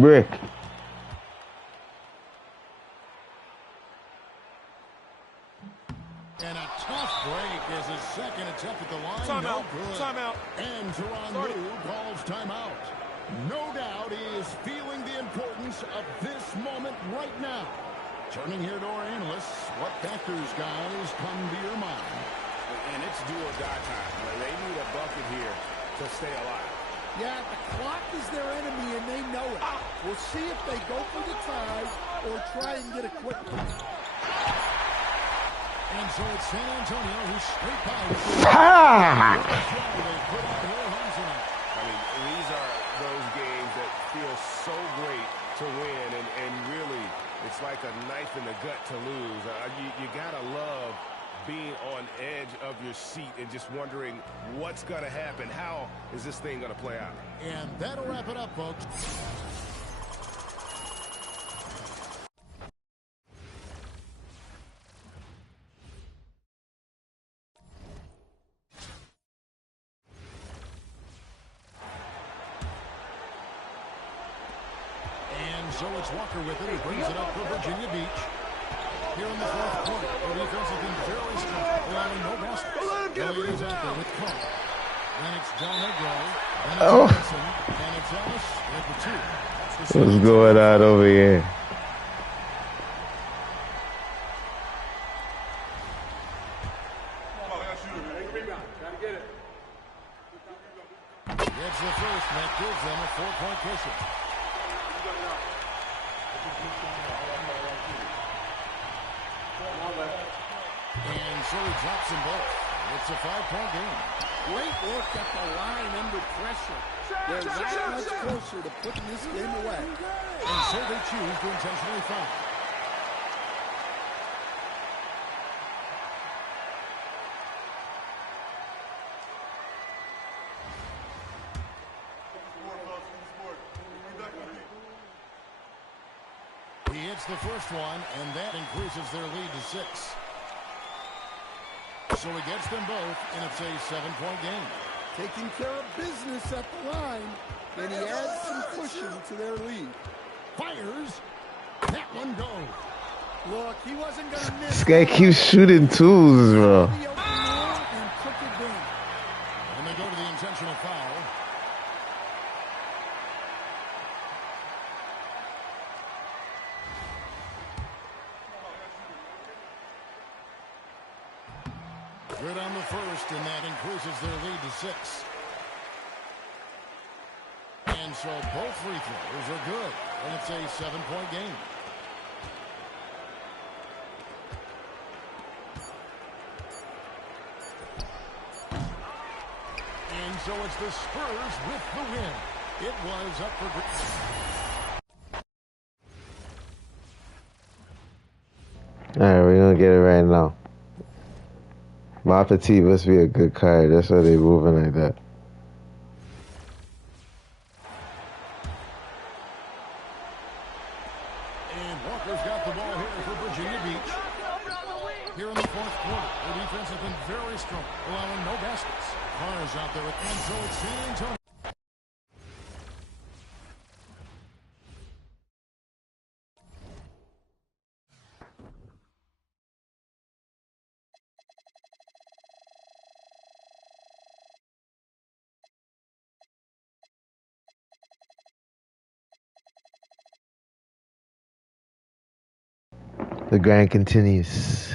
Brick. And a tough break as his second attempt at the line. Timeout. No good. Timeout. And Teron Lue calls timeout. No doubt he is feeling the importance of this moment right now. Turning here to our analysts, what factors, guys, come to your mind? And it's do or die time. They need a bucket here to stay alive. Yeah, the clock is their enemy, and they know it. We'll see if they go for the tie or try and get a quick one. And so it's San Antonio who's straight by. I mean, these are those games that feel so great to win, and really, it's like a knife in the gut to lose. You gotta love being on edge of your seat and just wondering what's gonna happen. How is this thing gonna play out? And that'll wrap it up, folks. So it's Walker with it. He brings it up for Virginia Beach. Here in the fourth quarter, the defense has been very strong, allowing no baskets. Williams out there with Clark. Then it's Del Negro. Then it's Johnson. And it's Ellis at the 2. What's going on over here? Gets the first, and that gives them a 4-point cushion. And so he drops them both. It's a 5-point game. Great work at the line under pressure. They're that much closer to putting this game away. And so they choose to intentionally foul. He hits the first one, and that increases their lead to 6. So he gets them both, and it's a 7-point game. Taking care of business at the line, and he adds some cushion to their lead. Fires. That one goes. Look, he wasn't going to miss. This guy keeps shooting twos, bro. And they go to the intentional foul. Good on the first, and that increases their lead to 6. And so both free throws are good, and it's a 7-point game. And so it's the Spurs with the win. It was up for grabs. All right, we're gonna get it right now. Mafia T must be a good card. That's why they moving like that. And Walker's got the ball here for Virginia Beach. Here in the fourth quarter, the defense has been very strong, allowing no baskets. Cars out there, and so it's San Antonio. The grind continues.